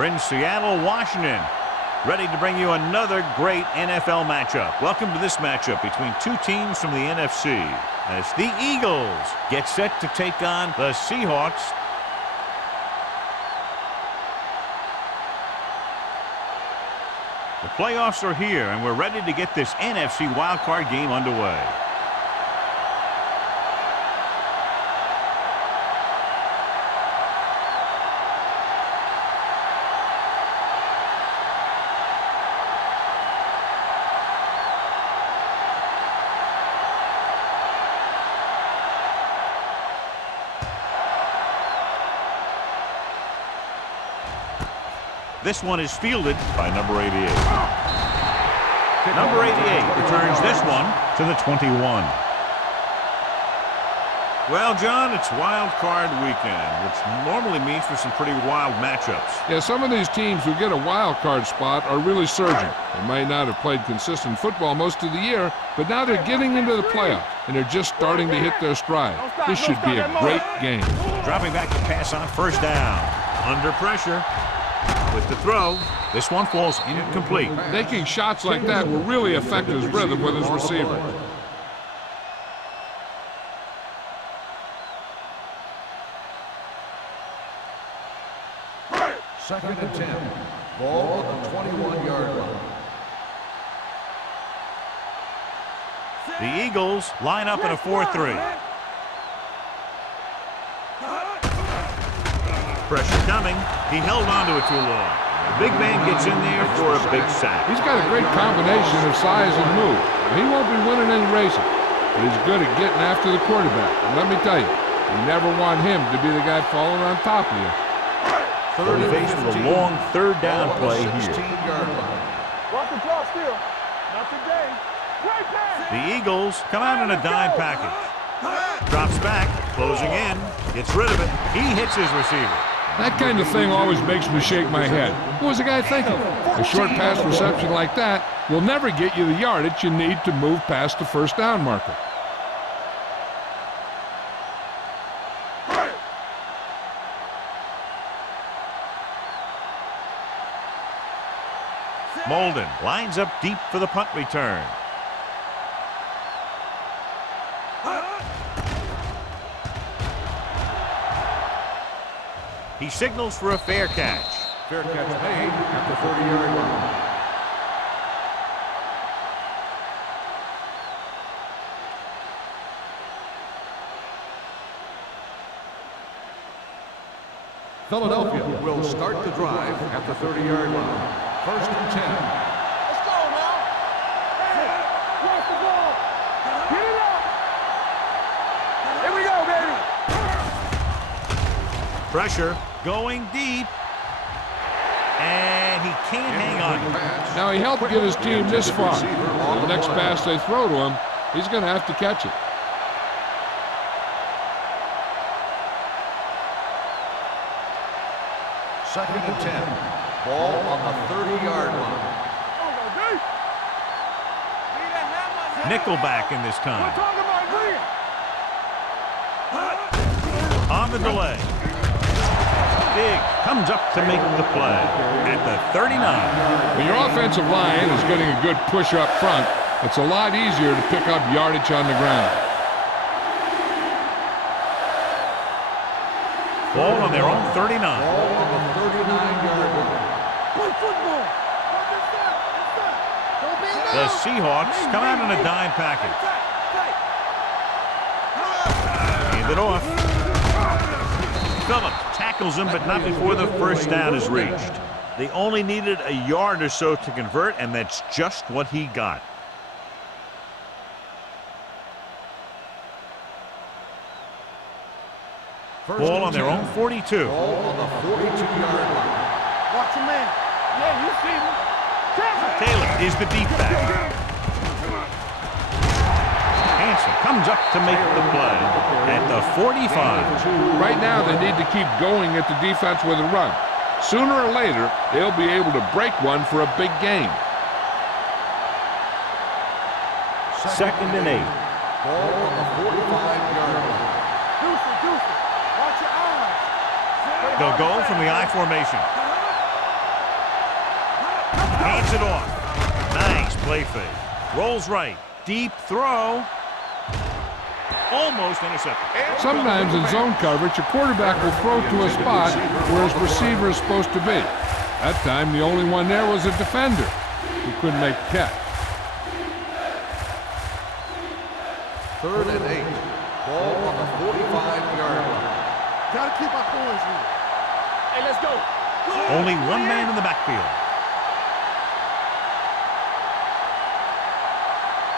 We're in Seattle, Washington, ready to bring you another great NFL matchup. Welcome to this matchup between two teams from the NFC as the Eagles get set to take on the Seahawks. The playoffs are here, and we're ready to get this NFC wildcard game underway. This one is fielded by number 88. Number 88 returns this one to the 21. Well, John, it's wild card weekend, which normally means for some pretty wild matchups. Yeah, some of these teams who get a wild card spot are really surging. They might not have played consistent football most of the year, but now they're getting into the playoffs, and they're just starting to hit their stride. This should be a great game. Dropping back to pass on first down. Under pressure. With the throw, this one falls incomplete. Taking shots like that will really affect his rhythm with his receiver. Second and 10. Ball on the 21-yard line. The Eagles line up in a 4-3. Pressure coming. He held on to it too long. The big man gets in there for a big sack. He's got a great combination of size and move. He won't be winning any races, but he's good at getting after the quarterback. And let me tell you, you never want him to be the guy falling on top of you. Third faced with a long third down play here. Watch the draw still. Not today. Great pass. The Eagles come out in a dime package. Drops back, closing in, gets rid of it. He hits his receiver. That kind of thing always makes me shake my head. What was the guy thinking? A short pass reception like that will never get you the yardage you need to move past the first down marker. Molden lines up deep for the punt return. He signals for a fair catch. Fair catch made at the 30-yard line. Philadelphia will start the drive at the 30-yard line. First and 10. Let's go now. Watch the ball. Get it up. Here we go, baby. Pressure going deep. And he can't hang on. Now, he helped get his team this far. The next pass they throw to him, he's going to have to catch it. Second and 10. Ball on the 30-yard line. Nickelback in this time. On the delay. Big comes up to make the play at the 39. When your offensive line is getting a good push up front, it's a lot easier to pick up yardage on the ground. Ball on their own 39. Ball on the 39-yard line. Play football. The Seahawks come out in a dime package. Hand it off. Phillips tackles him, but not before the first down is reached. They only needed a yard or so to convert, and that's just what he got. Ball on their own 42. Ball on the 42-yard line. Watch him, man. Yeah, you see him. Taylor is the deep back. Hanson comes up to make the play at the 45. Right now, they need to keep going at the defense with a run. Sooner or later, they'll be able to break one for a big game. Second and 8. Ball on the 45-yard line. Watch your eyes. They'll go from the I formation. Hands it off. Nice play fake. Rolls right. Deep throw. Almost intercepted. Sometimes in zone coverage, a quarterback will throw to a spot where his receiver is supposed to be. That time, the only one there was a defender who couldn't make the catch. 3rd and 8. Ball on the 45-yard line. Gotta keep our points here. Hey, let's go. Only one man in the backfield.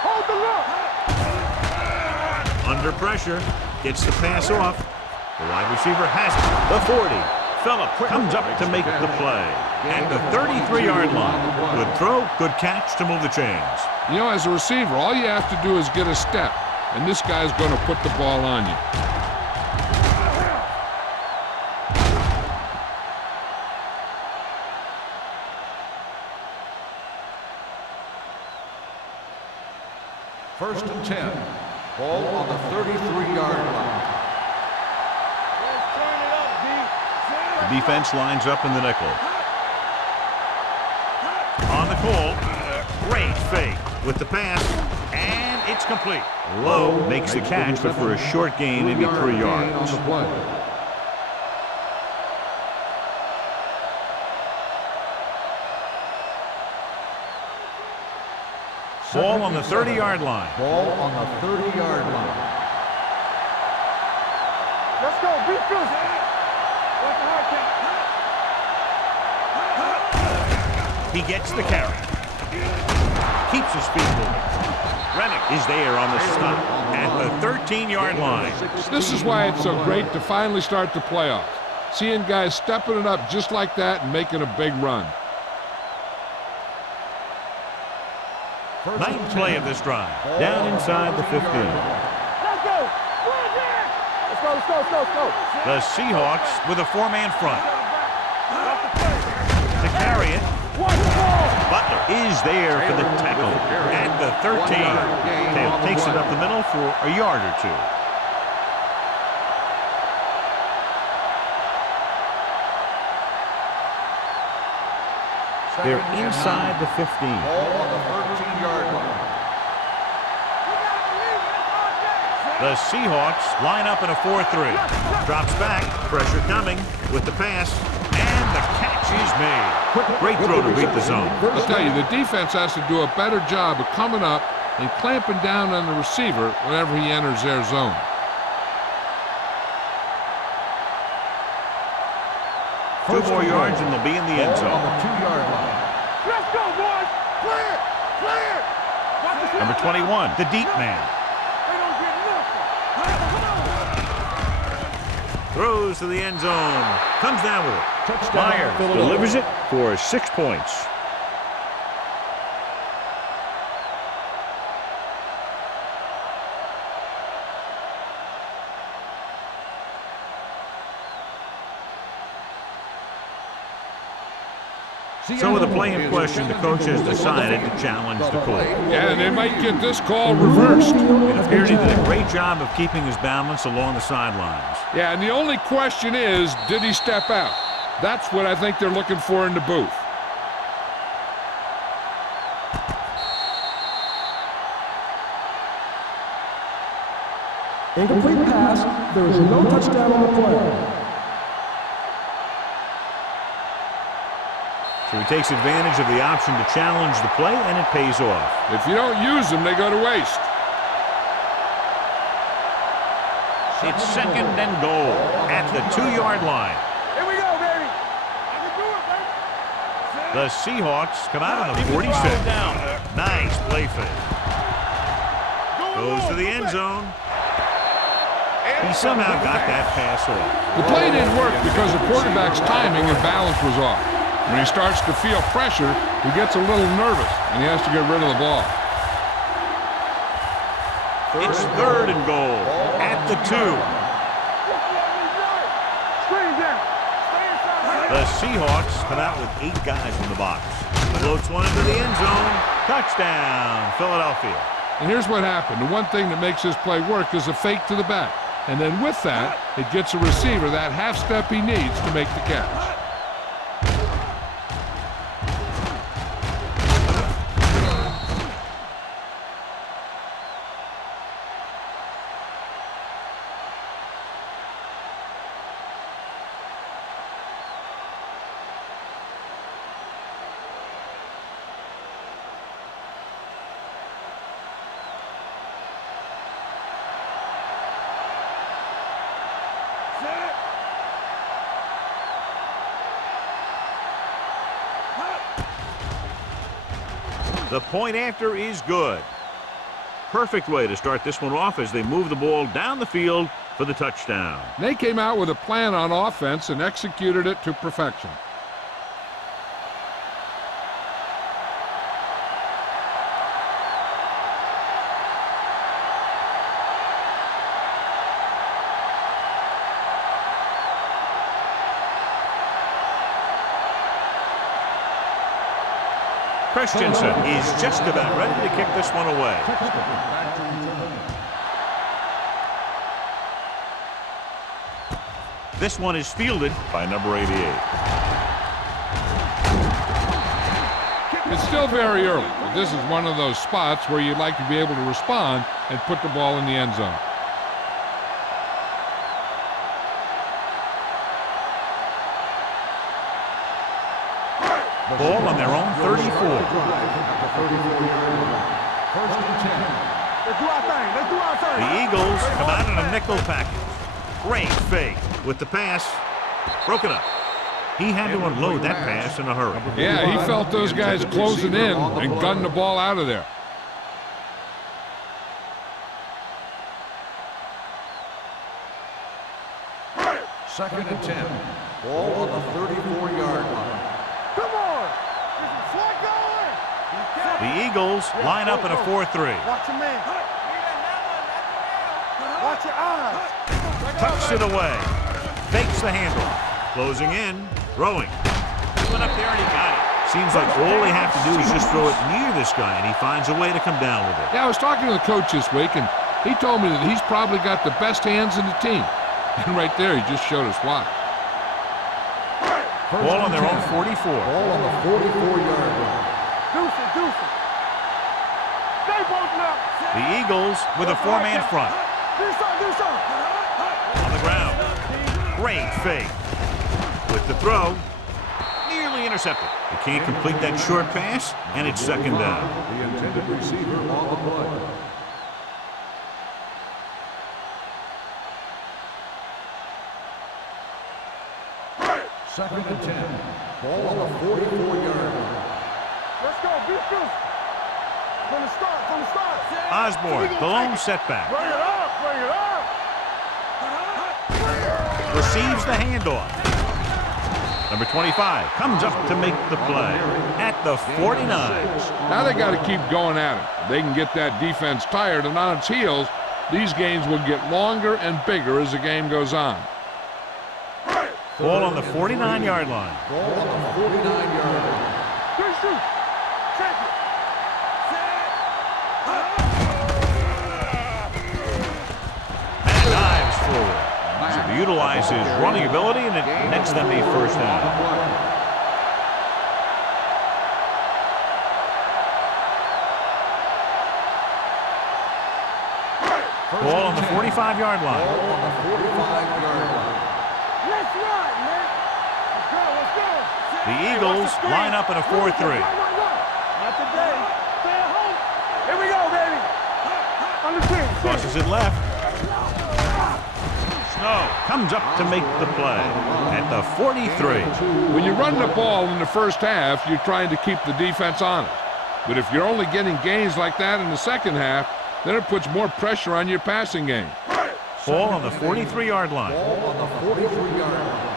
Hold the look. Under pressure. Gets the pass off. The wide receiver has it. The 40. Phillip comes up to make the play. At the 33-yard line. Good throw, good catch to move the chains. You know, as a receiver, all you have to do is get a step, and this guy's going to put the ball on you. First and 10. Ball on the 33-yard line. Let's turn it up, D. The defense lines up in the nickel. On the call. Great fake with the pass. And it's complete. Lowe makes the catch, but for a short gain, maybe 3 yards. On the play. Ball on the 30-yard line. Ball on the 30-yard line. Let's go. Beat this. Watch the hard count. He gets the carry. Keeps his feet moving. Rennick is there on the stop at the 13-yard line. This is why it's so great to finally start the playoffs. Seeing guys stepping it up just like that and making a big run. Ninth play of this drive. Down inside the 15. Let's go. Let's go, let's go, let's go, let's go. The Seahawks with a 4-man front. To carry it. Butler is there for the tackle at the 13. Taylor takes it up the middle for a yard or 2. They're inside the 15. Ball on the 13-yard line. The Seahawks line up in a 4-3. Drops back, pressure coming with the pass, and the catch is made. Great throw to beat the zone. I'll tell you, the defense has to do a better job of coming up and clamping down on the receiver whenever he enters their zone. Two more yards and they'll be in the end Ball on zone. the 2-yard line. Let's go, boys. Clear, clear. Number 21, the deep man. They don't get nothing. Throws to the end zone. Comes down with it. Myers delivers it for 6 points. So with the play in question, the coach has decided to challenge the call. Yeah, they might get this call reversed. It appeared he did a great job of keeping his balance along the sidelines. Yeah, and the only question is, did he step out? That's what I think they're looking for in the booth. Incomplete pass. There is no touchdown on the play. So he takes advantage of the option to challenge the play, and it pays off. If you don't use them, they go to waste. It's 2nd and goal at the 2-yard line. Here we go, baby. I can do it, baby. The Seahawks come out on the 46. Nice play fake. Goes to the end zone. He somehow got that pass off. The play didn't work because the quarterback's timing and balance was off. When he starts to feel pressure, he gets a little nervous, and he has to get rid of the ball. It's 3rd and goal at the 2. The Seahawks come out with 8 guys in the box. Floats one into the end zone. Touchdown, Philadelphia. And here's what happened. The one thing that makes this play work is a fake to the back. And then with that, it gets a receiver that half step he needs to make the catch. The point after is good. Perfect way to start this one off as they move the ball down the field for the touchdown. They came out with a plan on offense and executed it to perfection. Christensen is just about ready to kick this one away. This one is fielded by number 88. It's still very early, but this is one of those spots where you'd like to be able to respond and put the ball in the end zone. Ball on their own 34. First and 10. Let's do our thing. Let's do our thing. The Eagles come out in a nickel package. Great fake with the pass. Broken up. He had to unload that pass in a hurry. Yeah, he felt those guys closing in and gunned the ball out of there. Second and 10. Ball on the 34-yard line. Come on. This is slot going. The Eagles line up in a 4-3. Watch your man. Watch your eyes. Tucks it away. Fakes the handle. Closing in. Throwing. He went up there and he got it. Seems like all they have to do is just throw it near this guy, and he finds a way to come down with it. Yeah, I was talking to the coach this week, and he told me that he's probably got the best hands in the team. And right there, he just showed us why. Ball on their own 44. Ball on the 44-yard line. Deuce it. Stay both now. The Eagles with a four-man front. Do something. On the ground. Great fake. With the throw. Nearly intercepted. They can't complete that short pass, and it's second down. The intended receiver on the play. Second and 10. Ball on the 44-yard line. Let's go. Be good. From the start. Osborne, the lone setback. Bring it up. Receives the handoff. Number 25 comes up to make the play at the 49. Now they got to keep going at it. If they can get that defense tired and on its heels, these games will get longer and bigger as the game goes on. Ball on the 49-yard line. Ball on the 49-yard line. Good shoot. Check it. And dives forward. So to utilize his running ability, and it nets them a first down. Ball on the 45-yard line. Ball on the 45-yard line. Let's run, man. Let's go. The Eagles line up in a 4-3. Not today. Stay at home. Here we go, baby. On the 10. Crosses it left. Snow comes up to make the play at the 43. When you run the ball in the first half, you're trying to keep the defense honest. But if you're only getting gains like that in the second half, then it puts more pressure on your passing game. Ball on the 43-yard line. Ball on the 43-yard line.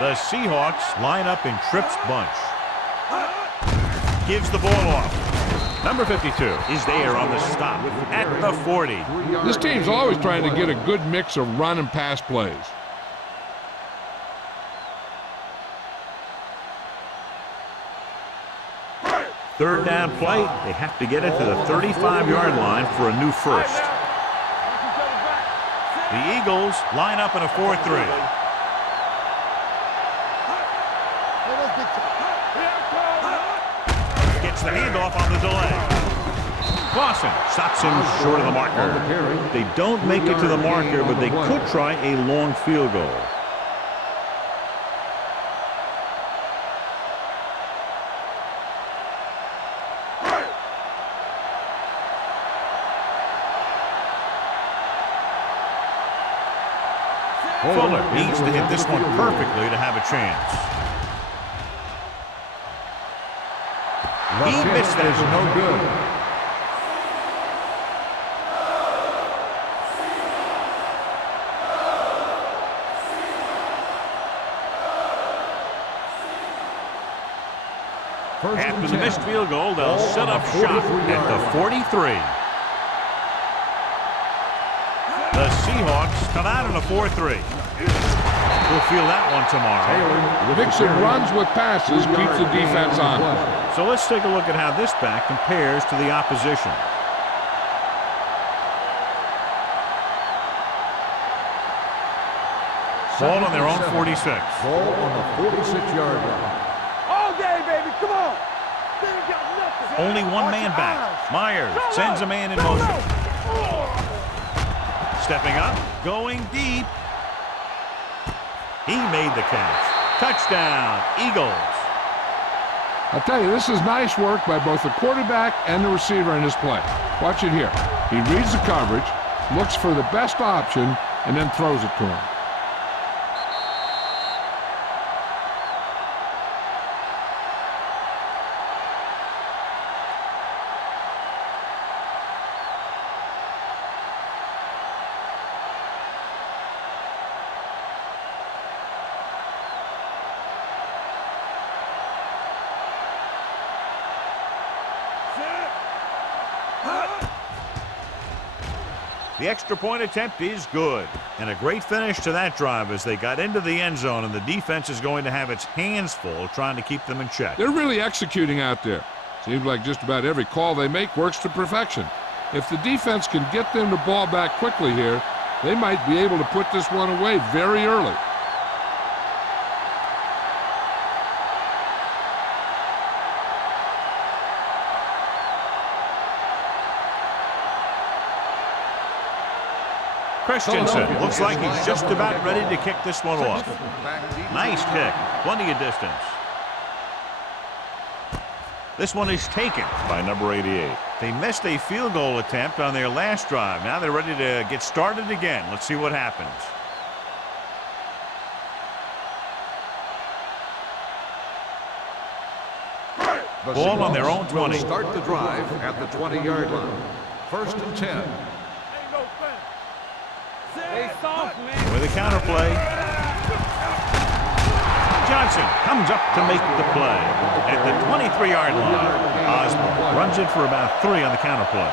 The Seahawks line up in Tripp's bunch. Gives the ball off. Number 52 is there on the stop at the 40. This team's always trying to get a good mix of run and pass plays. Third down play. They have to get it to the 35-yard line for a new first. The Eagles line up in a 4-3. Gets the handoff on the delay. Clausen stops him short of the marker. They don't make it to the marker, but they could try a long field goal. Fuller needs to hit this one perfectly to have a chance. He missed that. Is no good. After the missed field goal, they'll set up shop at the 43. The Seahawks come out in a 4-3. We'll feel that one tomorrow. Mixing runs with passes keeps the defense on. So let's take a look at how this back compares to the opposition. Ball on their own 46. Ball on the 46-yard line. All day, baby. Come on. They ain't got nothing. Only one man back. Myers sends a man in motion. Stepping up, going deep. He made the catch. Touchdown, Eagles. I'll tell you, this is nice work by both the quarterback and the receiver in his play. Watch it here. He reads the coverage, looks for the best option, and then throws it to him. The extra point attempt is good. And a great finish to that drive as they got into the end zone, and the defense is going to have its hands full trying to keep them in check. They're really executing out there. Seems like just about every call they make works to perfection. If the defense can get them the ball back quickly here, they might be able to put this one away very early. Christensen looks like he's just about ready to kick this one off. Nice kick, plenty of distance. This one is taken by number 88. They missed a field goal attempt on their last drive. Now they're ready to get started again. Let's see what happens. Ball on their own 20. Start the drive at the 20-yard line. 1st and 10. Ain't no thing. Stay soft, man. With a counterplay. Johnson comes up to make the play at the 23-yard line. Osborne runs it for about 3 on the counterplay.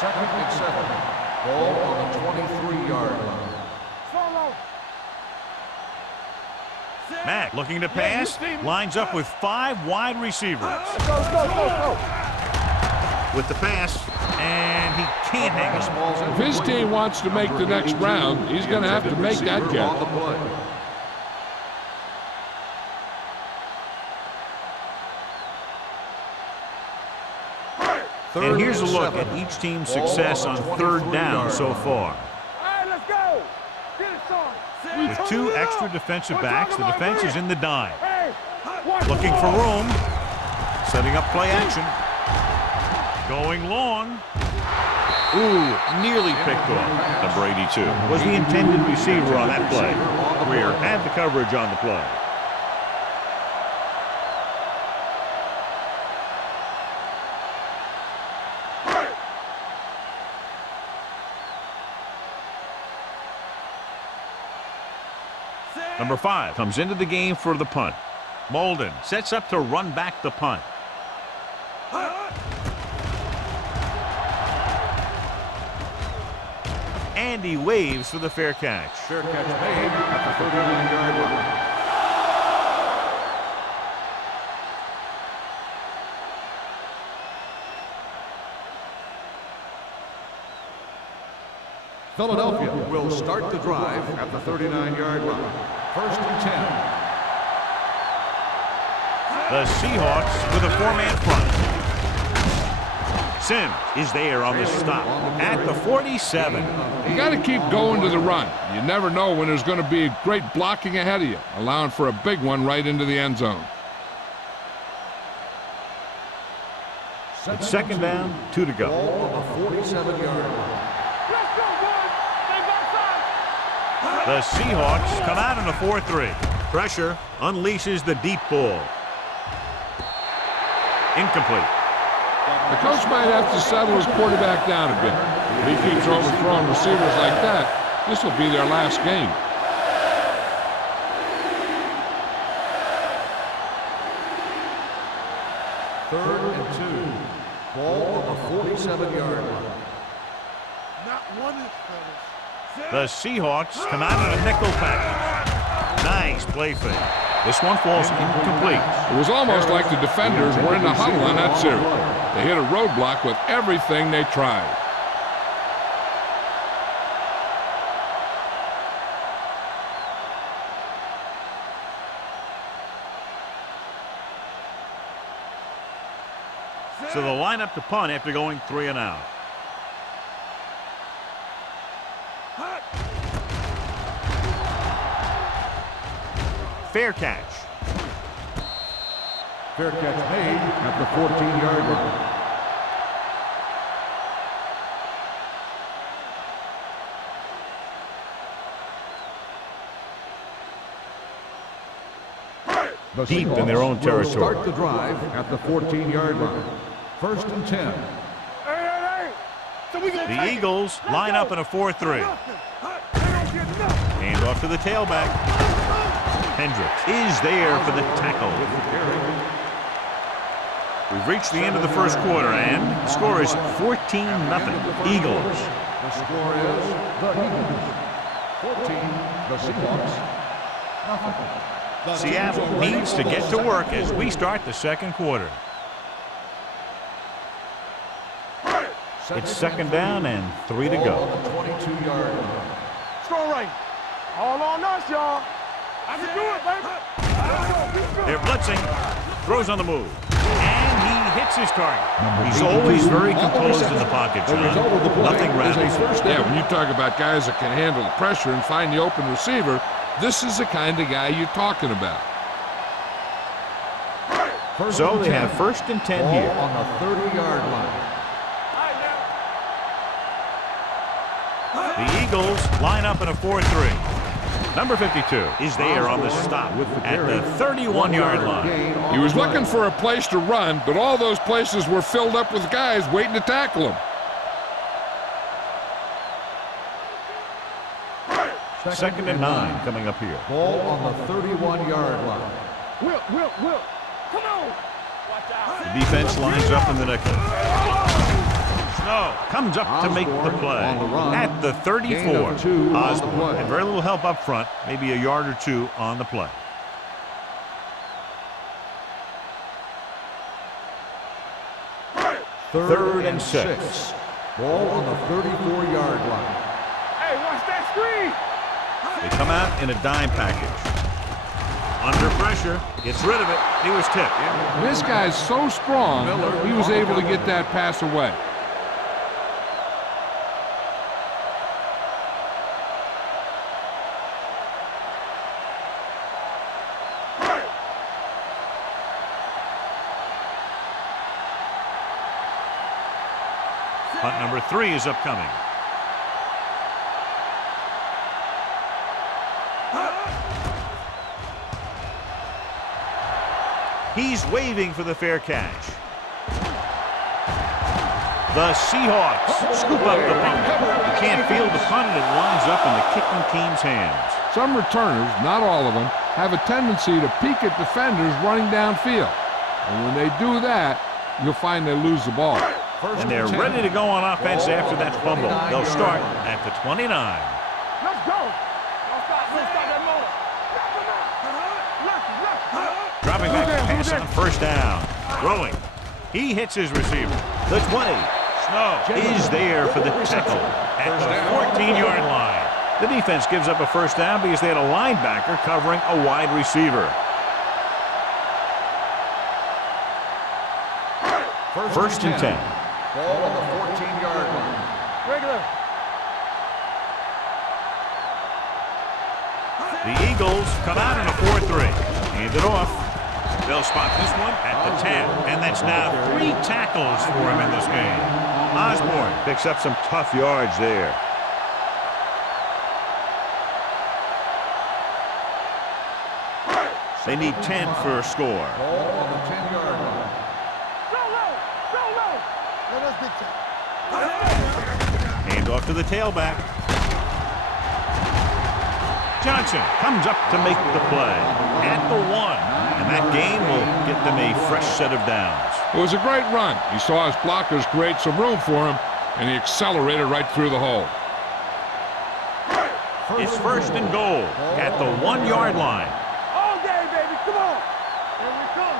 Second and 7. Ball on the 23-yard line. Mack looking to pass, lines up with 5 wide receivers. Go. With the pass, and he can't hang it. If his team wants to make the next round, he's going to have to make that catch. And here's a look at each team's success on 3rd down so far. All right, let's go. Get it started. With 2 extra defensive backs, the defense is in the dime. Hey, watch Looking the for ball. room. Setting up play action. Going long. Ooh, nearly picked off. Number 82 was the intended receiver on that play. Greer had the coverage on the play. Number 5 comes into the game for the punt. Molden sets up to run back the punt. And he waves for the fair catch. Fair catch made at the 39-yard line. Philadelphia will start the drive at the 39-yard line. 1st and 10. The Seahawks with a 4-man front. Sims is there on the stop at the 47. You got to keep going to the run. You never know when there's going to be great blocking ahead of you, allowing for a big one right into the end zone. It's 2nd down, 2 to go. Ball on the 47-yard line. Let's go, boys. Stay backside. The Seahawks come out in a 4-3. Pressure unleashes the deep ball. Incomplete. The coach might have to settle his quarterback down a bit. If he keeps overthrowing receivers like that, this will be their last game. Third and 2. Ball on the 47-yard line. Not one of The Seahawks come out in a nickel package. Nice play fake. This one falls incomplete. It was almost like the defenders were in the huddle on that series. They hit a roadblock with everything they tried. So they'll line up to punt after going 3 and out. Fair catch. Fair catch made at the 14-yard line. Deep in their own territory. Start the drive at the 14-yard line. First and 10. The Eagles line up in a 4-3. Hand off to the tailback. Hendricks is there for the tackle. We've reached the end of the first quarter, and the score is 14-0 Eagles. The score is the Eagles 14, the Seahawks nothing. Seattle needs to get to work as we start the second quarter. It's second down and 3 to go. 22-yard line. Strong right. All on us, y'all. I can do it, baby. They're blitzing. Throws on the move. And he hits his target. He's always very composed in the pocket, John. Nothing rattles. Yeah, when you talk about guys that can handle the pressure and find the open receiver, this is the kind of guy you're talking about. So they have first and 10 here. On the 30-yard line. The Eagles line up in a 4-3. Number 52 is there on the stop at the 31-yard line. He was looking for a place to run, but all those places were filled up with guys waiting to tackle him. Second and 9 coming up here. Ball on the 31-yard line. Will. Come on. Watch out. The defense lines up in the nickel. Snow comes up to make the play at the 34. Osborne had very little help up front, maybe a yard or two on the play. Third and 6. Ball on the 34-yard line. Hey, watch that screen. They come out in a dime package. Under pressure, gets rid of it. He was tipped. This guy's so strong, he was able to get that pass away. Punt number 3 is upcoming. He's waving for the fair catch. The Seahawks scoop up the punt. You can't field the punt, and it lines up in the kicking team's hands. Some returners, not all of them, have a tendency to peek at defenders running downfield. And when they do that, you'll find they lose the ball. And they're ready to go on offense after that fumble. They'll start at the 29. Let's go. Don't stop that motor. Dropping back to pass on first down. Throwing. He hits his receiver. The 20. Snow is there for the tackle at the 14-yard line. The defense gives up a first down because they had a linebacker covering a wide receiver. First and 10. Ball on the 14-yard line. Regular. The Eagles come out in a 4-3. Hand it off. They'll spot this one at the 10. And that's now 3 tackles for him in this game. Osborne picks up some tough yards there. They need 10 for a score. Ball on the 10-yard line. Hand off to the tailback. Johnson comes up to make the play at the 1. And that gain will get them a fresh set of downs. It was a great run. He saw his blockers create some room for him, and he accelerated right through the hole. It's first and goal at the 1-yard line. All day, baby. Come on. Here we come.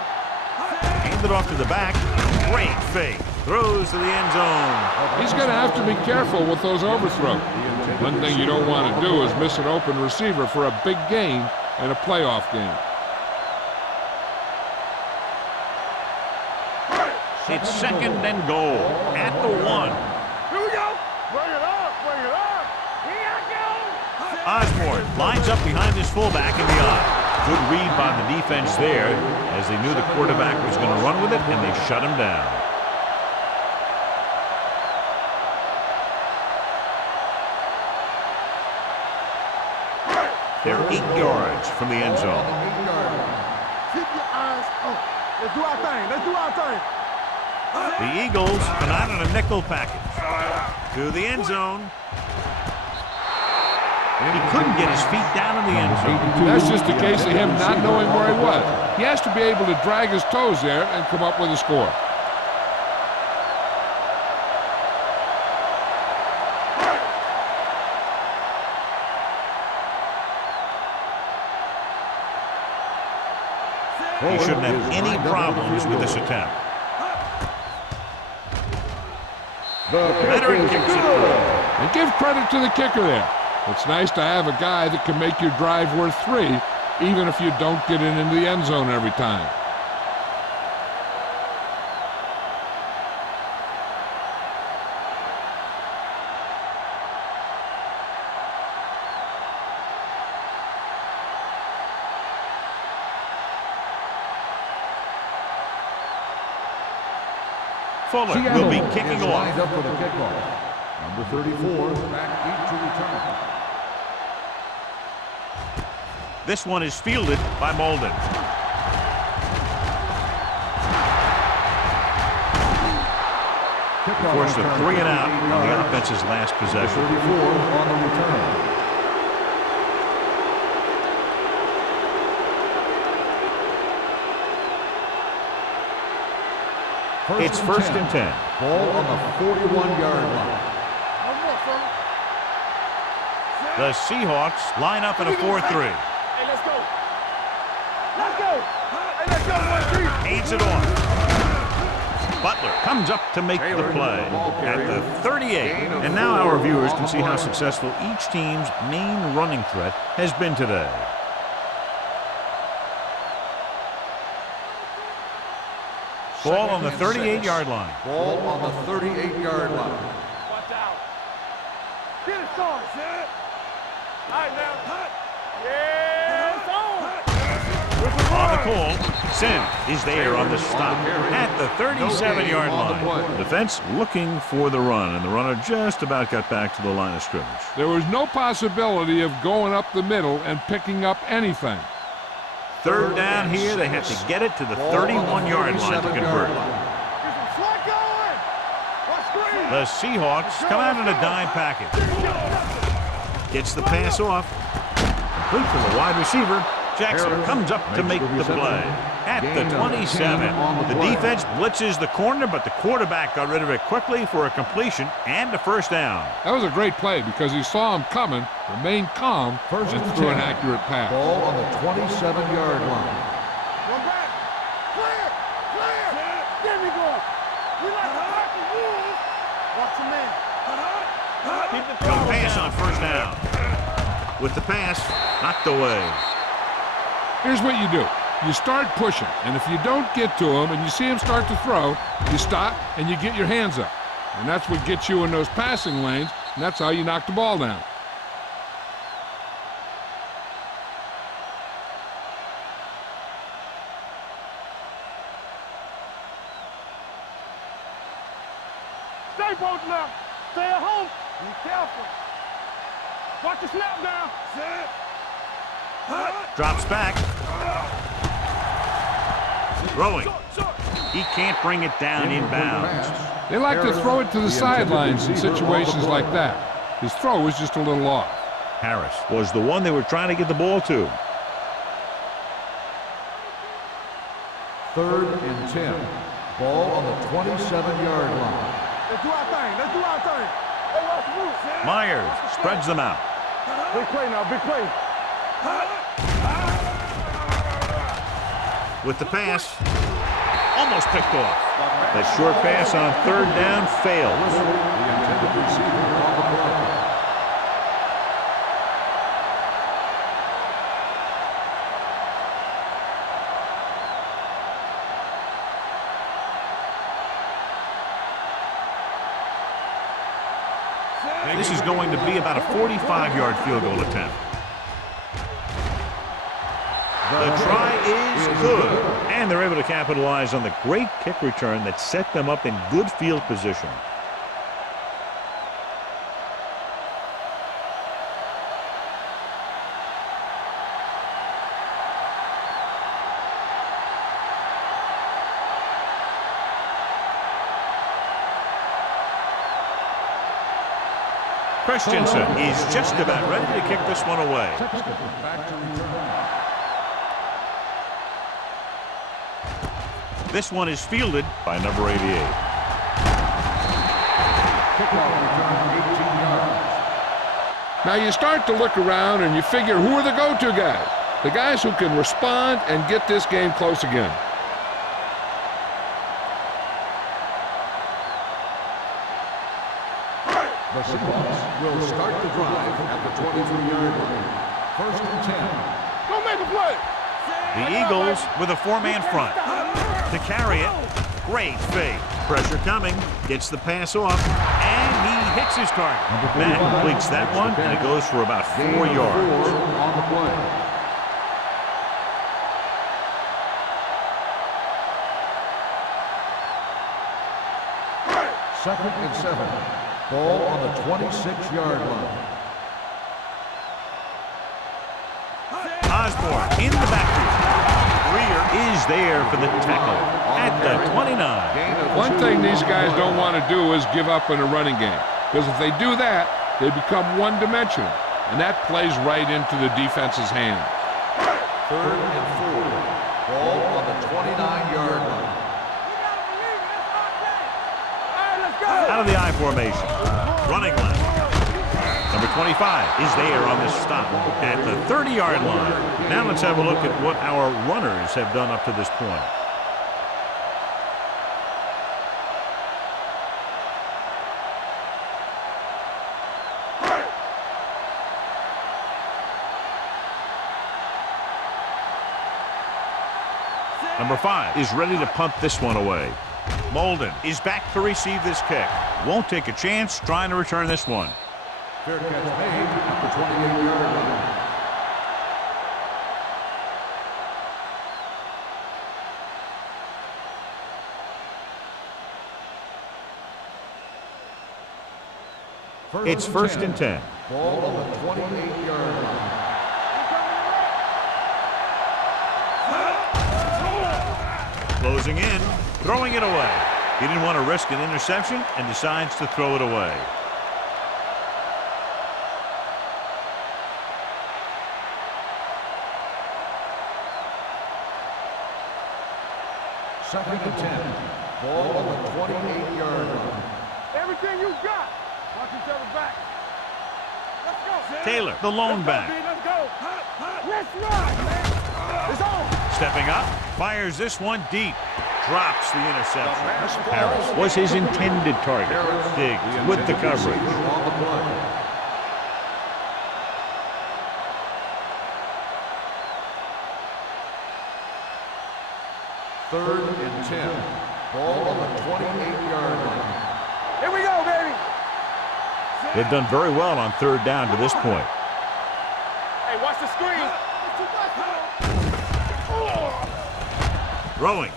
Hand it off to the back. Great fake. Throws to the end zone. He's going to have to be careful with those overthrows. One thing you don't want to do is miss an open receiver for a big gain in a playoff game. It's second and goal at the 1. Here we go. Bring it up. Bring it up. Here I go. Osborne lines up behind his fullback in the eye. Good read by the defense there, as they knew the quarterback was going to run with it, and they shut him down. They're 8 yards from the end zone. Keep your eyes up. Let's do our thing. Let's do our thing. The Eagles come out in a nickel package to the end zone. He couldn't get his feet down in the end zone. That's just a case of him not knowing where he was. He has to be able to drag his toes there and come up with a score. He shouldn't have any problems with this attempt. Veteran kicks it through. And give credit to the kicker there. It's nice to have a guy that can make your drive worth 3, even if you don't get it into the end zone every time. Fuller will be kicking off. Lined up for the kickoff. Number 34, back deep to return. This one is fielded by Molden. Forced a 3 and out on the offense's last possession. 34 on the return. It's first and 10. Ball on the 41-yard line. The Seahawks line up in a 4-3. Hey, let's go. Let's go. Hey, let's go. 1-3. Hands it off. Butler comes up to make the play at the 38. And now our viewers can see how successful each team's main running threat has been today. Ball on the 38-yard line. Ball on the 38-yard line. Watch out. Get it, son. All right, now. Yeah, it's on. On the call, Sin is there on the stop at the 37-yard line. Defense looking for the run, and the runner just about got back to the line of scrimmage. There was no possibility of going up the middle and picking up anything. Third down here, they have to get it to the 31-yard line to convert. The Seahawks come out in a dime package. Gets the pass off. Complete to the wide receiver. Jackson comes up to make the play at the 27. The defense blitzes the corner, but the quarterback got rid of it quickly for a completion and a first down. That was a great play because he saw him coming, remained calm, and threw an accurate pass. Ball on the 27-yard line. One back. Clear. Clear. There we go. We like to fight the rules. Watch him in. No pass on first down. With the pass knocked away. Here's what you do. You start pushing, and if you don't get to him and you see him start to throw, you stop and you get your hands up. And that's what gets you in those passing lanes, and that's how you knock the ball down. Stay both now. Stay at home. Be careful. Watch the snap down. Drops back. Throwing. He can't bring it down inbounds. They like to throw it to the sidelines in situations like that. His throw was just a little off. Harris was the one they were trying to get the ball to. 3rd and 10. Ball on the 27-yard line. Let's do our thing. Let's do our thing. Hey, watch the move. Myers spreads them out. Big play now. Big play. With the pass. Almost picked off. That short pass on 3rd down fails. The intended receiver on the play. This is going to be about a 45-yard field goal attempt. The try is good, and they're able to capitalize on the great kick return that set them up in good field position. Christensen is just about ready to kick this one away. Back to return. This one is fielded by number 88. Kickoff return 18 yards. Now you start to look around and you figure, who are the go-to guys? The guys who can respond and get this game close again. The Seahawks will start the drive at the 23-yard line. 1st and 10. Go make a play. The Eagles with a 4-man front. To carry it, great fake. Pressure coming, gets the pass off, and he hits his target. Matt completes that one, and it goes for about 4 yards. On the play. Second and 7. Ball on the 26-yard line. Osborne in the backfield. Greer is there for the tackle at the 29. One thing these guys don't want to do is give up in a running game, because if they do that, they become one-dimensional, and that plays right into the defense's hand. 3rd and 4. Ball on the 29-yard line. Out of the I formation. Running left. Number 25 is there on the stop at the 30-yard line. Now let's have a look at what our runners have done up to this point. Number 5 is ready to punt this one away. Molden is back to receive this kick. Won't take a chance trying to return this one. Fair catch made at the 28-yard line. It's 1st and 10. Ball on the 28-yard line. Closing in, throwing it away. He didn't want to risk an interception and decides to throw it away. Second and 10. Ball on the 28-yard line. Everything you got. Watch each other back. Let's go. Taylor, the lone back. Let's go. Let's run, man. It's on. Stepping up, fires this one deep. Drops the interception. Harris was his intended target. Diggs with the coverage. On the play. Third and 10. Ball on the 28-yard line. Here we go, baby. They've done very well on 3rd down to this point. Hey, watch the screen. Throwing.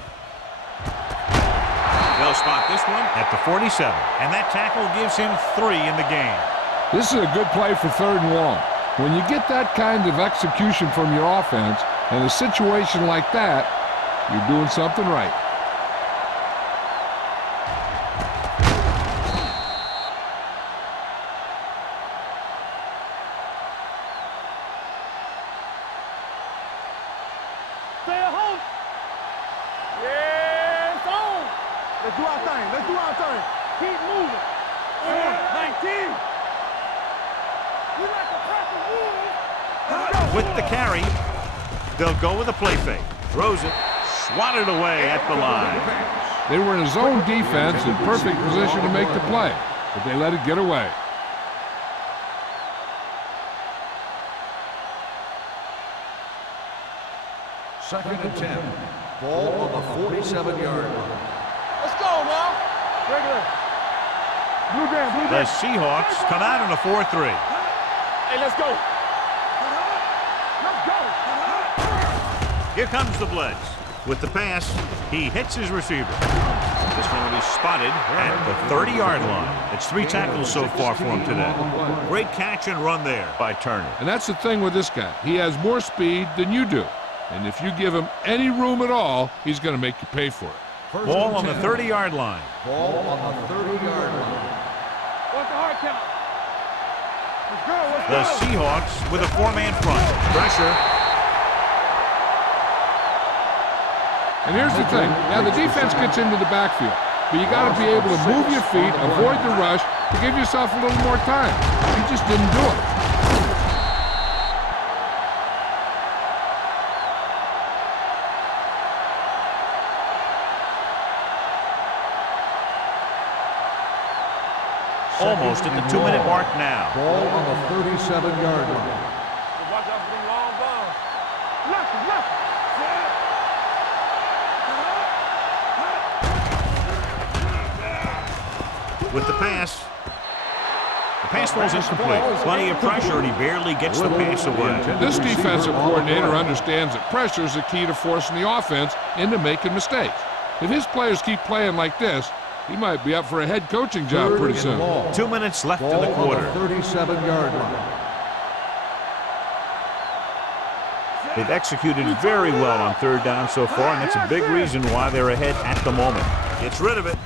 They'll spot this one at the 47, and that tackle gives him 3 in the game. This is a good play for 3rd and long. When you get that kind of execution from your offense in a situation like that, You're doing something right. Stay at home. Yeah, it's on. Let's do our thing. Let's do our thing. Keep moving. 19. We like to crack the rules. Let's go. With the carry, they'll go with a play fake. Throws it, swatted away at the line. They were in a zone defense in perfect position to make the play, but they let it get away. Second and 10. Ball on the 47-yard line. Let's go now. Regular. Blue jam, blue The jam. Seahawks come out in a 4-3. Hey, let's go. Let's go. Here comes the blitz. With the pass, he hits his receiver. This one will be spotted at the 30-yard line. It's 3 tackles so far for him today. Great catch and run there by Turner. And that's the thing with this guy. He has more speed than you do. And if you give him any room at all, he's going to make you pay for it. First Ball on and the 10. 30-yard line. Ball on the 30-yard line. What's the hard count? Let's go. Let's The go. Seahawks with a 4-man front. Pressure. And here's the thing. Now, the defense gets into the backfield, but you got to be able to move your feet, avoid the rush, to give yourself a little more time. He just didn't do it. Almost at the 2-minute mark now. Ball on the 37-yard line. Watch out for them long balls. Left, left. With the pass. The pass falls incomplete. Plenty of pressure, and he barely gets the pass away. This defensive coordinator understands that pressure is the key to forcing the offense into making mistakes. If his players keep playing like this, he might be up for a head coaching job pretty soon. 2 minutes left in the Ball quarter. on the 37-yard line. They've executed very well on 3rd down so far, and that's a big reason why they're ahead at the moment. Gets rid of it.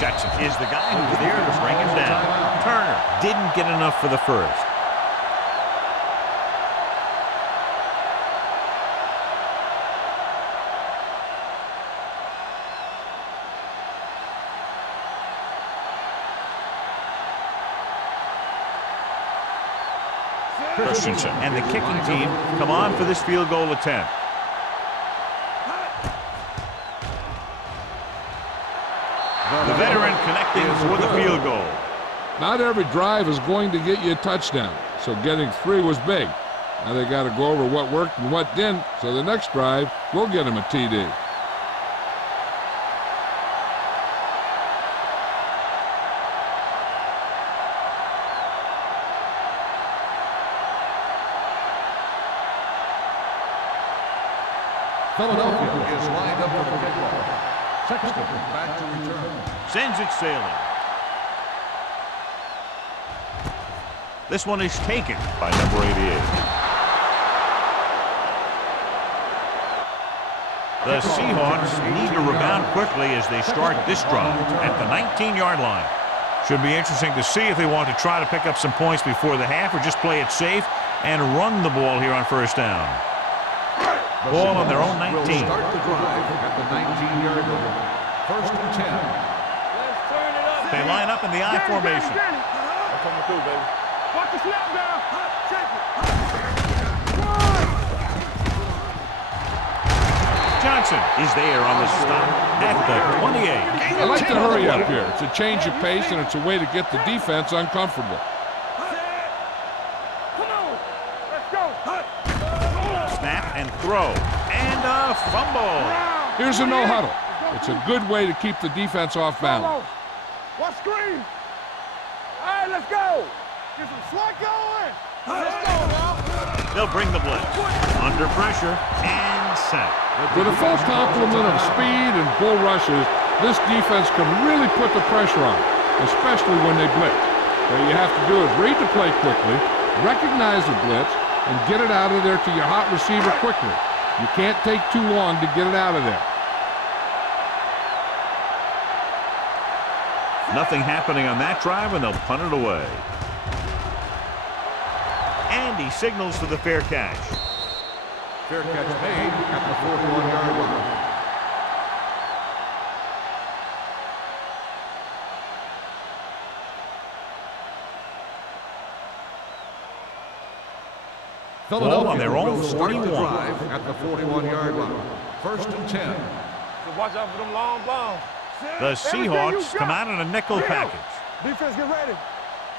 Jackson is the guy who's there to bring him down. Turner didn't get enough for the first. Christensen and the kicking team come on for this field goal attempt. The veteran connecting for the field goal. Not every drive is going to get you a touchdown, so getting 3 was big. Now they got to go over what worked and what didn't, so the next drive will get him a TD. Philadelphia is lined up for the kickoff. Sexton back to return. Sends it sailing. This one is taken by number 88. The Seahawks need to rebound quickly as they start this drive at the 19-yard line. Should be interesting to see if they want to try to pick up some points before the half or just play it safe and run the ball here on 1st down. Ball on their own 19. Will start the drive at the 19-yard line. 1st and 10. Let's turn it up. They line up in the I formation. I'm coming through, baby. Watch the snap down. Check it. Johnson is there on the stop at the 28. I like to hurry up here. It's a change of pace, and it's a way to get the defense uncomfortable. Come on. Let's go. Snap and throw. And a fumble. Here's a no-huddle. It's a good way to keep the defense off balance. Watch screen. All right, let's go. Get some swat going. Let's go now. They'll bring the blitz. Under pressure and set. With a full complement of speed and bull rushes, this defense can really put the pressure on, especially when they blitz. What you have to do is read the play quickly, recognize the blitz, and get it out of there to your hot receiver quickly. You can't take too long to get it out of there. Nothing happening on that drive, and they'll punt it away. And he signals for the fair catch. Fair catch made at the 41-yard line. Ball on their own will start 41. the drive at the 41-yard line. First and 10. So watch out for them long balls. The Seahawks come out in a nickel package. Defense, get ready.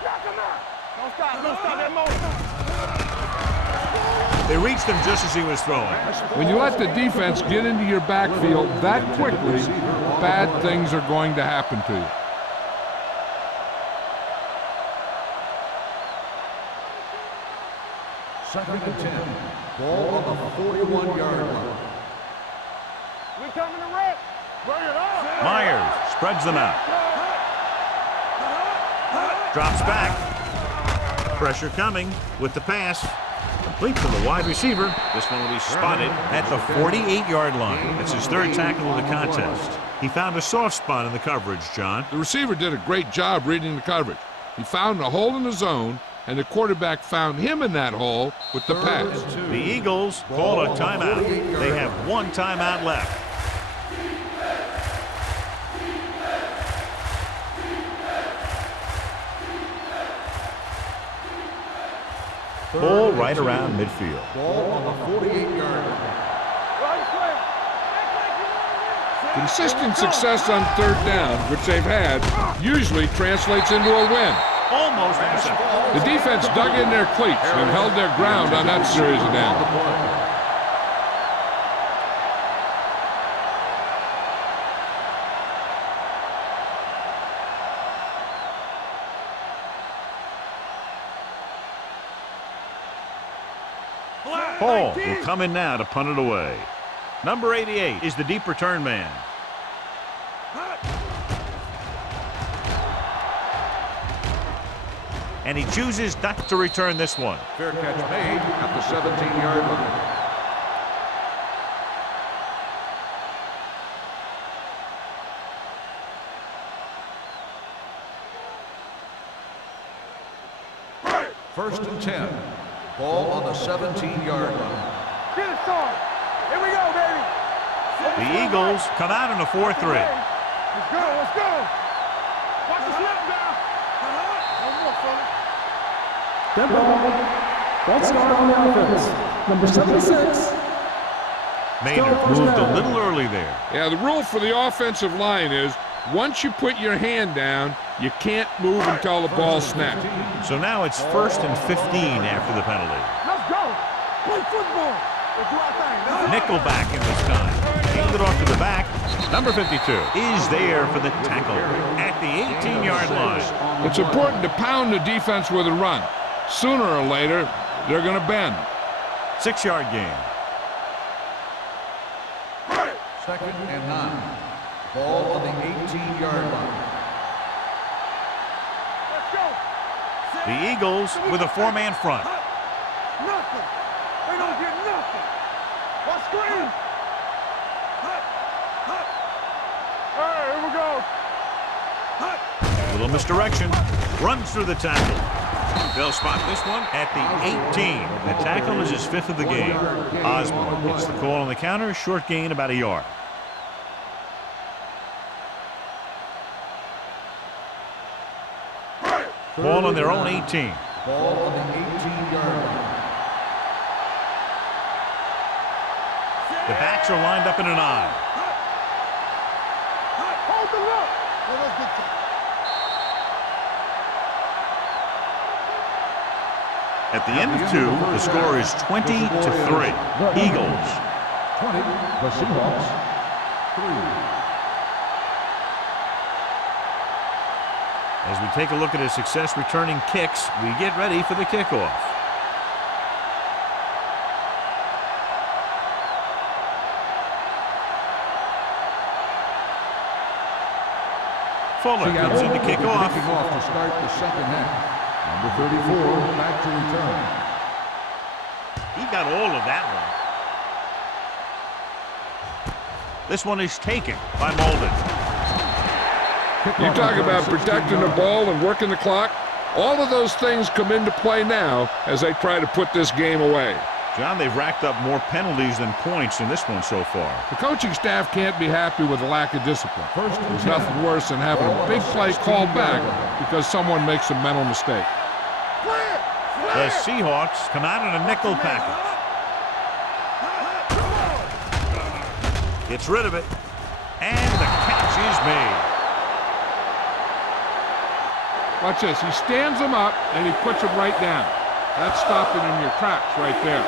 Knock him out. Don't stop that motion. They reached him just as he was throwing. When you let the defense get into your backfield that quickly, bad things are going to happen to you. Second and 10. Ball on the 41-yard line. We coming to wreck. Bring it on. Myers spreads them out. Drops back. Pressure coming with the pass. Complete to the wide receiver. This one will be spotted at the 48-yard line. It's his third tackle of the contest. He found a soft spot in the coverage, John. The receiver did a great job reading the coverage. He found a hole in the zone, and the quarterback found him in that hole with the pass. The Eagles call a timeout. They have one timeout left. Ball right around midfield. Ball on the 48-yard line. Consistent success on third down, which they've had, usually translates into a win. Almost intercepted. The defense dug in their cleats and held their ground on that series of downs. Hall will come in now to punt it away. Number 88 is the deep return man. And he chooses not to return this one. Fair catch made at the 17-yard line. First and 10. Ball on the 17-yard line. Get it started. Here we go, baby. The Eagles come out in a 4-3. Let's go. Let's go. Watch the slip down. One more, fella. Dead ball. False start on the offense. Number 76. Maynard moved a little early there. Yeah, the rule for the offensive line is once you put your hand down, you can't move until the ball snaps. So now it's 1st and 15 after the penalty. Let's go. Play football. Let's do our thing. Nickel back in this time. Handed off to the back. Number 52 is there for the tackle at the 18-yard line. It's important to pound the defense with a run. Sooner or later, they're going to bend. 6-yard gain. Second and 9. Ball on the 18-yard line. Let's go. The Eagles with a 4-man front. Nothing. They don't get nothing. Watch screen. All right, here we go. Little misdirection. Runs through the tackle. They'll spot this one at the 18. The tackle is his 5th of the game. Osborne gets the call on the counter. Short gain, about a yard. Ball on their own 18. Ball on the 18-yard line. The backs are lined up in an I. Hold the look. Oh, that's good time. At the end of 2, the score is 20-3. Eagles. 20, the Seahawks. 3. As we take a look at his success returning kicks, we get ready for the kickoff. Fuller comes in to kick off. Kicking off to start the second half. Number 34 back to return. He got all of that one. This one is taken by Molden. You talk about protecting the ball and working the clock. All of those things come into play now as they try to put this game away. John, they've racked up more penalties than points in this one so far. The coaching staff can't be happy with the lack of discipline. There's nothing worse than having a big play called back because someone makes a mental mistake. The Seahawks come out in a nickel package. Gets rid of it, and the catch is made. Watch this. He stands them up, and he puts them right down. That's stopping in your tracks right there.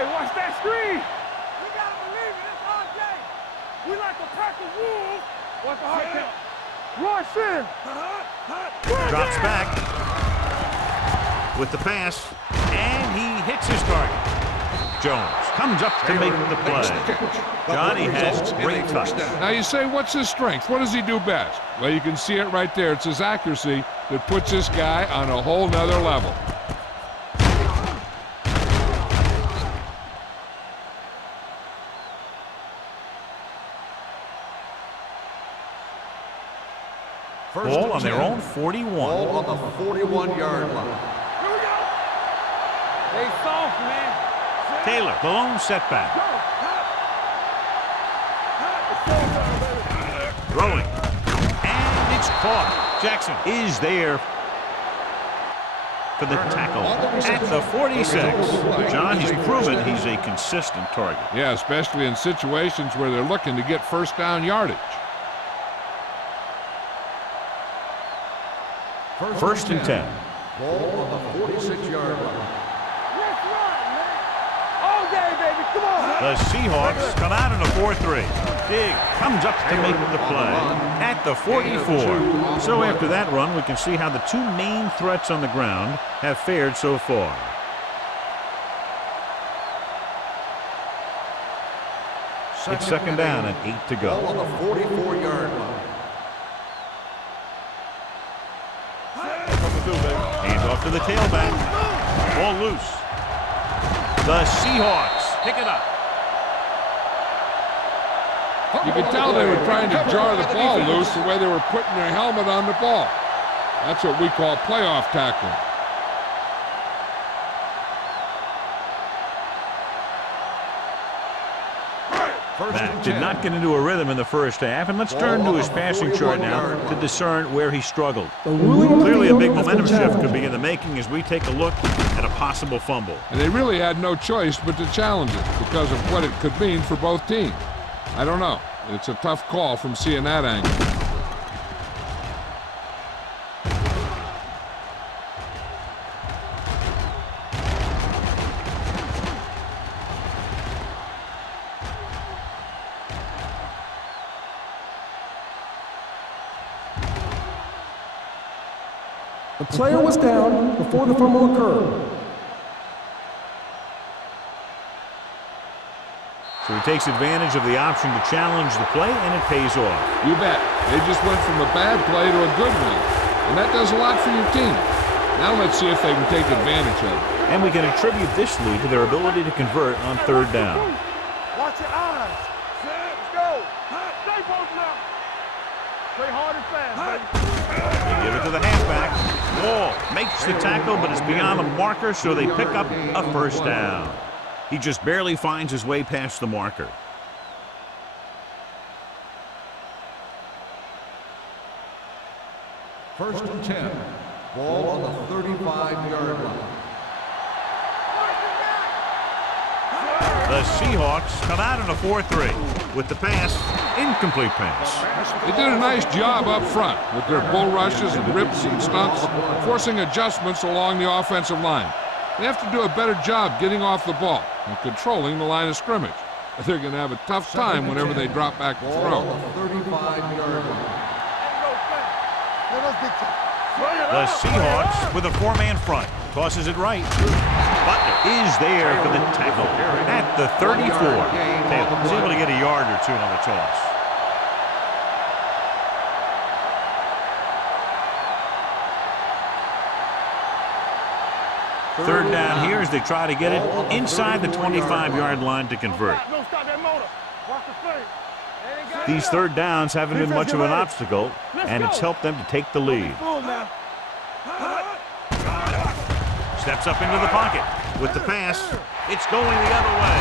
Watch that screen. We gotta believe it. It's our game. We like a pack of wolves. What's the hard count? Rush in. Drops back with the pass, and he hits his target. Jones comes up to make the play. John, he has great touch. Now you say, what's his strength? What does he do best? Well, you can see it right there. It's his accuracy that puts this guy on a whole nother level. Ball on their own 41. Ball on the 41-yard line. Here we go. They soft, man. Taylor, the lone setback. Throwing. And it's caught. Jackson is there for the tackle at the 46. John, he's proven he's a consistent target. Yeah, especially in situations where they're looking to get first down yardage. First and 10. Ball on the 46-yard line. Let's run, man. All day, baby. Come on. The Seahawks come out in a 4-3. Diggs comes up to make the play at the 44. So after that run, we can see how the two main threats on the ground have fared so far. It's second down and 8 to Ball on go. the 44-yard line. Hands off to the tailback. Ball loose. The Seahawks pick it up. You can tell they were trying to jar the ball loose the way they were putting their helmet on the ball. That's what we call playoff tackling. Matt did not get into a rhythm in the first half, and let's turn to his passing chart now to discern where he struggled. Clearly a big momentum shift could be in the making as we take a look at a possible fumble. And they really had no choice but to challenge it because of what it could mean for both teams. I don't know. It's a tough call from seeing that angle. The player was down before the fumble occurred. So he takes advantage of the option to challenge the play, and it pays off. You bet. They just went from a bad play to a good one. And that does a lot for your team. Now let's see if they can take advantage of it. And we can attribute this lead to their ability to convert on third down. Watch your eyes. Let's go. Stay posted up. Play hard and fast, baby. They give it to the halfback. Wall makes the tackle, but it's beyond the marker, so they pick up a first down. He just barely finds his way past the marker. First and 10. Ball on the 35-yard line. The Seahawks come out in a 4-3. With the pass, Incomplete pass. They did a nice job up front with their bull rushes and rips and stunts, forcing adjustments along the offensive line. They have to do a better job getting off the ball and controlling the line of scrimmage. They're going to have a tough time whenever they drop back to throw. 35-yard line. The Seahawks with a four-man front. Tosses it right. Butler is there for the tackle at the 34. Taylor was able to get a yard or two on the toss. Third down here as they try to get it inside the 25-yard line to convert. These third downs haven't been much of an obstacle, and it's helped them to take the lead. Steps up into the pocket with the pass. It's going the other way.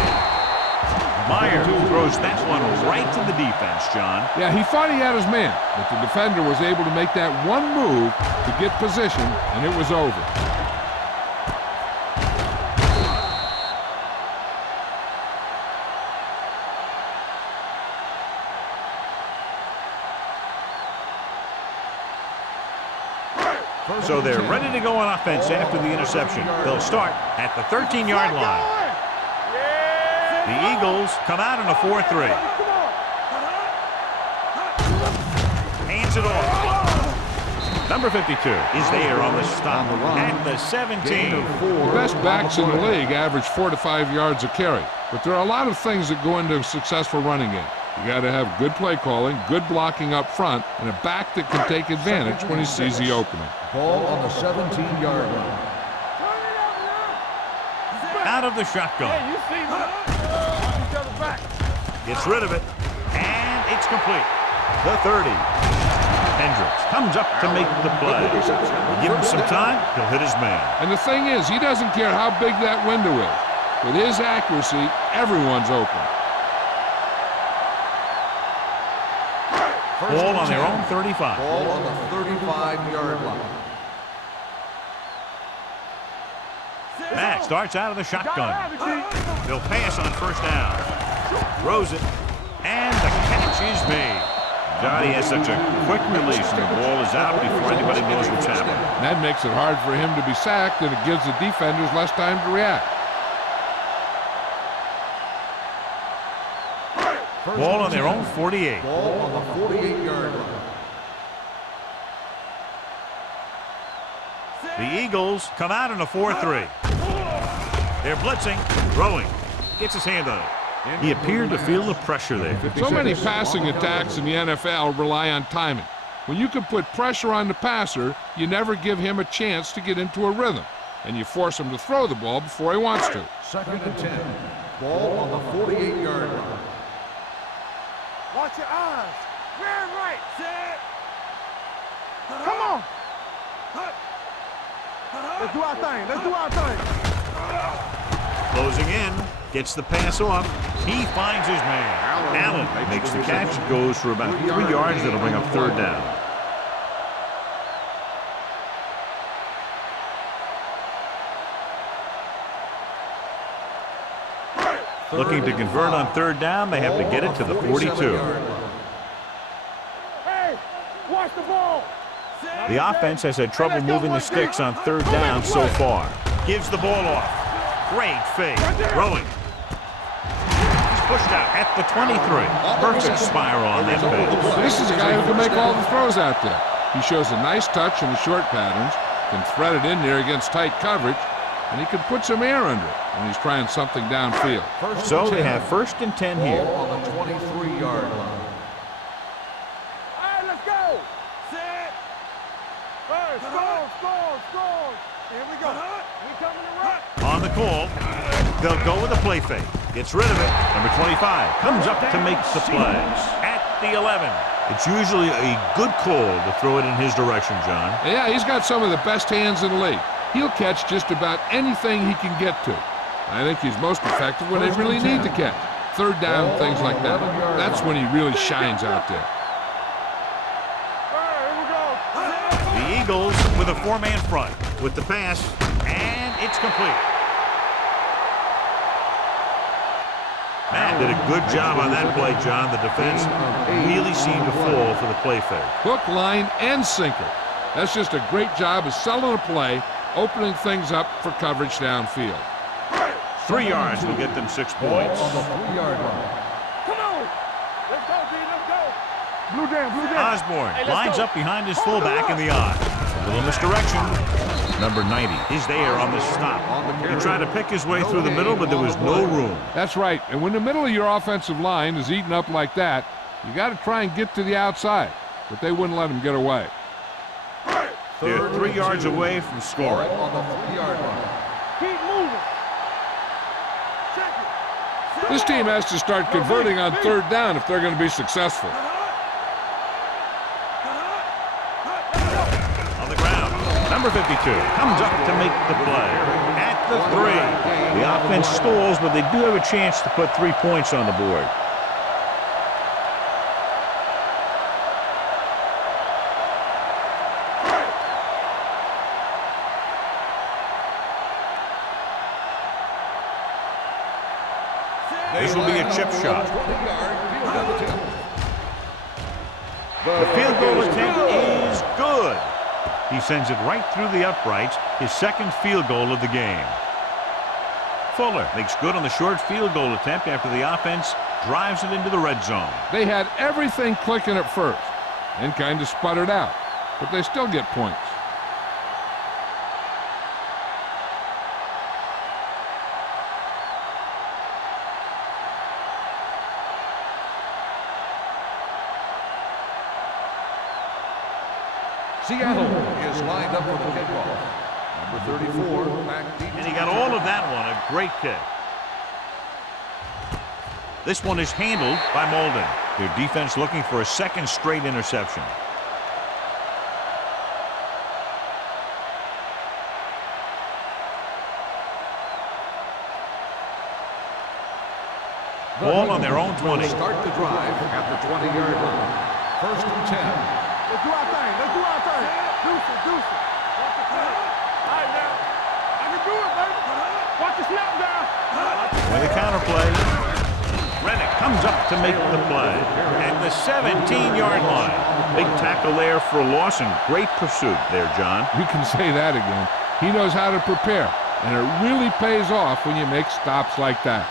Meyer throws that one right to the defense, John. Yeah, he thought he had his man, but the defender was able to make that one move to get position, and it was over. So they're ready to go on offense after the interception. They'll start at the 13-yard line. The Eagles come out in a 4-3. Hands it off. Number 52 is there on the stop at the 17. The best backs in the league average 4 to 5 yards a carry, but there are a lot of things that go into a successful running game. You got to have good play calling, good blocking up front, and a back that can take advantage when he sees the opening. Ball on the 17-yard line. Out of the shotgun. Gets rid of it, and it's complete. The 30. Hendricks comes up to make the play. Give him some time, he'll hit his man. And the thing is, he doesn't care how big that window is. With his accuracy, everyone's open. Ball on their own 35. Ball on the 35-yard line. Matt starts out of the shotgun. They'll pass on first down. Throws it, and the catch is made. God, he has such a quick release, and the ball is out before anybody knows what's happening. And that makes it hard for him to be sacked, and it gives the defenders less time to react. Ball on their own 48. Ball on the 48-yard line. The Eagles come out in a 4-3. They're blitzing, throwing. Gets his hand on it. He appeared to feel the pressure there. So many passing attacks in the NFL rely on timing. When you can put pressure on the passer, you never give him a chance to get into a rhythm, and you force him to throw the ball before he wants to. 2nd and 10. Ball on the 48-yard line. Watch your eyes. Rear right. Set. Come on. Let's do our thing. Let's do our thing. Closing in. Gets the pass off. He finds his man. Allen makes the catch. Goes for about 3 yards. That'll bring up third down. Looking to convert on third down. They have to get it to the 42. Hey, watch the ball. The offense has had trouble moving the sticks on third down so far. Gives the ball off. Great fake. Throwing. He's pushed out at the 23. Perfect spiral on that pass. This is a guy who can make all the throws out there. He shows a nice touch in the short patterns, can thread it in there against tight coverage, and he can put some air under it when he's trying something downfield. So they have 1st and 10 here. Ball on the 23-yard line. All right, let's go. Set. Hey, score. Here we go. We coming to rock. On the call, they'll go with a play fake. Gets rid of it. Number 25 comes up to make the play. At the 11. It's usually a good call to throw it in his direction, John. Yeah, he's got some of the best hands in the league. He'll catch just about anything he can get to. I think he's most effective when they really need to catch. Third down, things like that. That's when he really shines out there. The Eagles with a four-man front with the pass, and it's complete. Matt did a good job on that play, John. The defense really seemed to fall for the play fake. Hook, line, and sinker. That's just a great job of selling a play, opening things up for coverage downfield. 3 yards will get them 6 points. On the 3-yard line. Come on. Let's go, B. Let's go. Blue down, blue down. Osborne Hey, let's lines go. up behind his fullback in the I. A little misdirection. Number 90 is there on the stop. He tried to pick his way through the middle, but there was no room. That's right. And when the middle of your offensive line is eaten up like that, you got to try and get to the outside. But they wouldn't let him get away. They're 3 yards away from scoring. On the 3-yard line. Keep moving. Check it. This team has to start converting on 3rd down if they're going to be successful. On the ground, number 52 comes up to make the play. At the 3. The offense stalls, but they do have a chance to put 3 points on the board. This will be a chip shot. 20-yard field goal attempt. The field goal attempt is good. He sends it right through the uprights, his 2nd field goal of the game. Fuller makes good on the short field goal attempt after the offense drives it into the red zone. They had everything clicking at first and kind of sputtered out, but they still get points. Seattle is lined up for the kickoff. Number 34, back deep. And he got all of that one, a great kick. This one is handled by Molden. Their defense looking for a 2nd straight interception. Ball on their own 20. Start the drive at the 20-yard line. 1st and 10. Let's do our thing. Let's do our thing. Deuce it, deuce it. Watch the snap. All right, now. I can do it, baby. Watch the snap down. With a counter play. Rennick comes up to make the play. And the 17-yard line. Big tackle there for a loss and great pursuit there, John. You can say that again. He knows how to prepare, and it really pays off when you make stops like that.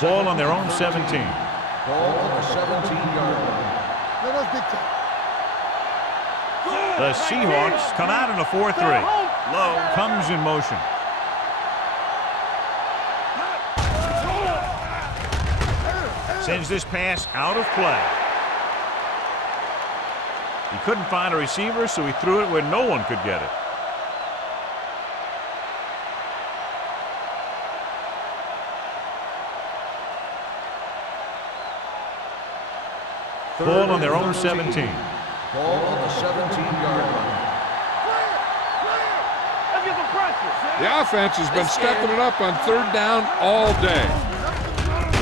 Ball on their own 17. Ball on the 17-yard line. Let us dictate. The Seahawks come out in a 4-3. Lowe comes in motion. Sends this pass out of play. He couldn't find a receiver, so he threw it where no one could get it. Ball on their own 17. Ball on the 17-yard line. Let's get some pressure. The offense has been stepping it up on 3rd down all day.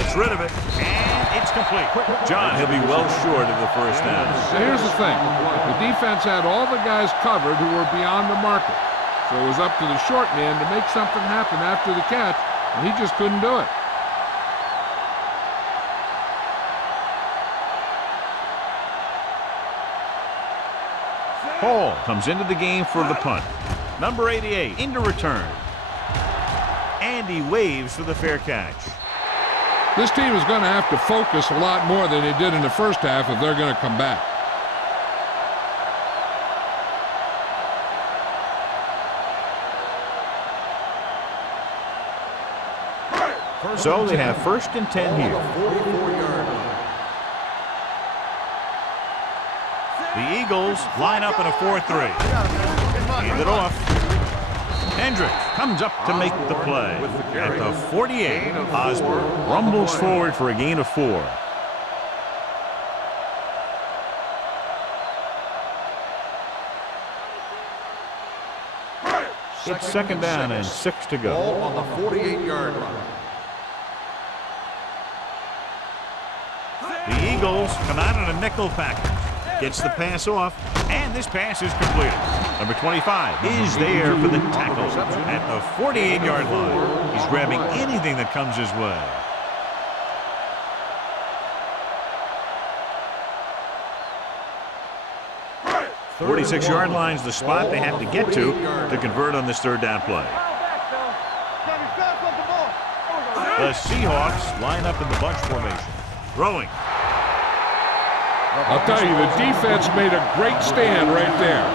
Gets rid of it, and it's complete. John, he'll be well short of the 1st down. So here's the thing. The defense had all the guys covered who were beyond the marker. So it was up to the short man to make something happen after the catch, and he just couldn't do it. Hall comes into the game for the punt. Number 88 into return. And he waves for the fair catch. This team is going to have to focus a lot more than they did in the first half if they're going to come back. So they have 1st and 10 here. 44-yard line. The Eagles line up in a 4-3. Hand it off. Hendricks comes up to make the play. At the 48, Osborne rumbles forward for a gain of 4. It's 2nd down and 6 to go. Ball on the 48-yard line. The Eagles come out in a nickel package. Gets the pass off, and this pass is completed. Number 25 is there for the tackle at the 48-yard line. He's grabbing anything that comes his way. 46-yard line's the spot they have to get to convert on this third down play. The Seahawks line up in the bunch formation. Throwing. I'll tell you, the defense made a great stand right there.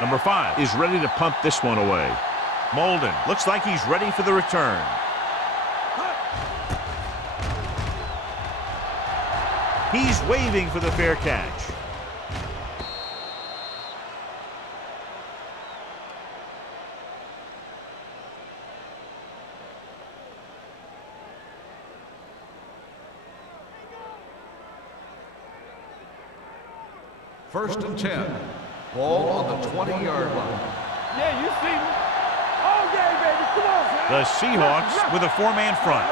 Number 5 is ready to punt this one away. Molden looks like he's ready for the return. He's waving for the fair catch. First and 10. Ball on the 20-yard line. Yeah, you see me. All game, baby. Come on, man. The Seahawks with a 4-man front.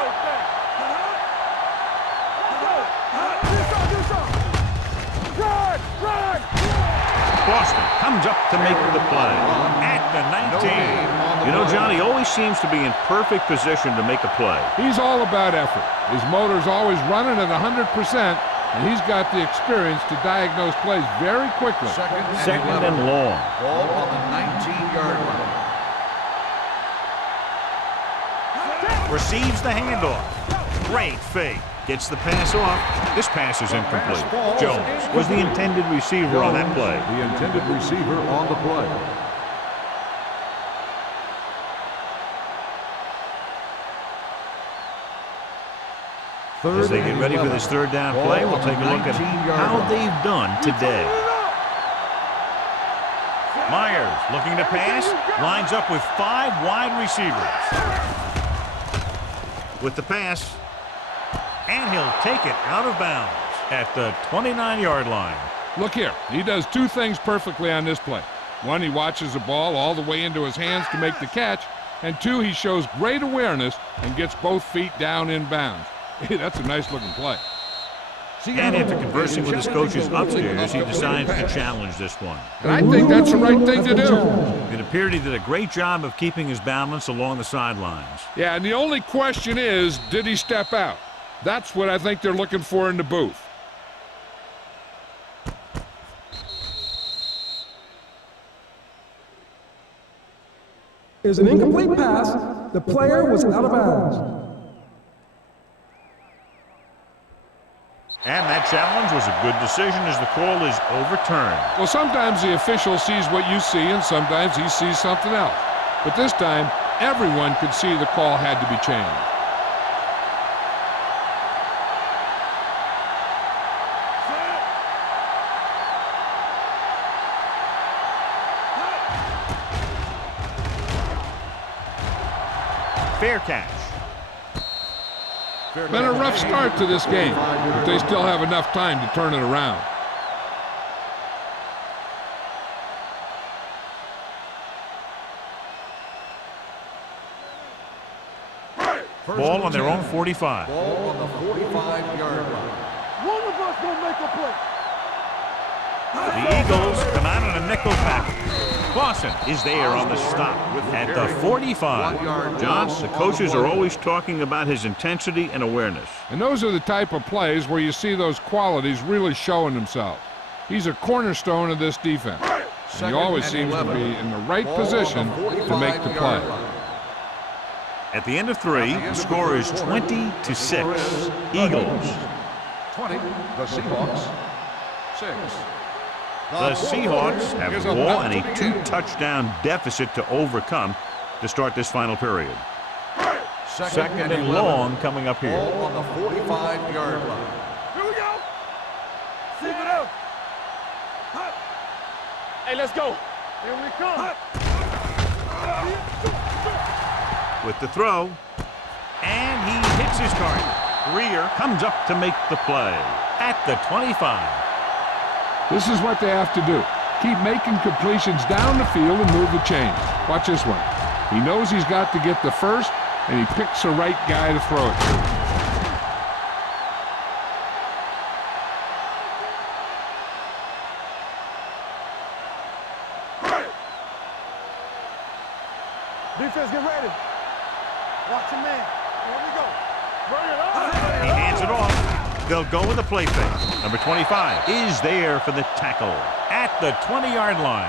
Boston comes up to make the play at the 19. You know, John, he always seems to be in perfect position to make a play. He's all about effort. His motor's always running at 100%, and he's got the experience to diagnose plays very quickly. Second and long. Ball on the 19-yard line. Receives the handoff. Great fake. Gets the pass off. This pass is incomplete. Jones was the intended receiver on that play. The intended receiver on the play. As they get ready for this third down play, we'll take a look at how they've done today. Myers looking to pass, lines up with 5 wide receivers. With the pass, and he'll take it out of bounds at the 29-yard line. Look here, he does 2 things perfectly on this play. 1, he watches the ball all the way into his hands to make the catch, and 2, he shows great awareness and gets both feet down in bounds. Hey, that's a nice-looking play. And after conversing with his coaches upstairs, he decides to challenge this one. And I think that's the right thing to do. It appeared he did a great job of keeping his balance along the sidelines. Yeah, and the only question is, did he step out? That's what I think they're looking for in the booth. Is an incomplete pass. The player was out of bounds. And that challenge was a good decision as the call is overturned. Well, sometimes the official sees what you see, and sometimes he sees something else. But this time, everyone could see the call had to be changed. Fair catch. Been a rough start to this game, but they still have enough time to turn it around. Ball on their own 45. Ball on the 45-yard line. One of us gonna make a play. The Eagles come out in a nickel package. Clausen is there on the stop at the 45. John, the coaches are always talking about his intensity and awareness. And those are the type of plays where you see those qualities really showing themselves. He's a cornerstone of this defense. And he always seems to be in the right position to make the play. At the end of 3, the score is 20-6. Eagles. 20, the Seahawks. 6. The Seahawks have the ball and a 2-touchdown deficit to overcome to start this final period. Second and long coming up here. Ball on the 45-yard line. Here we go. See it out. Hey, let's go. Here we come. With the throw, and he hits his target. Greer comes up to make the play at the 25. This is what they have to do. Keep making completions down the field and move the chains. Watch this one. He knows he's got to get the first, and he picks the right guy to throw it to. Defense, get ready. Watch your man. Here we go. Bring it up. He hands it off. They'll go with the play fake. Number 25 is there for the tackle at the 20-yard line.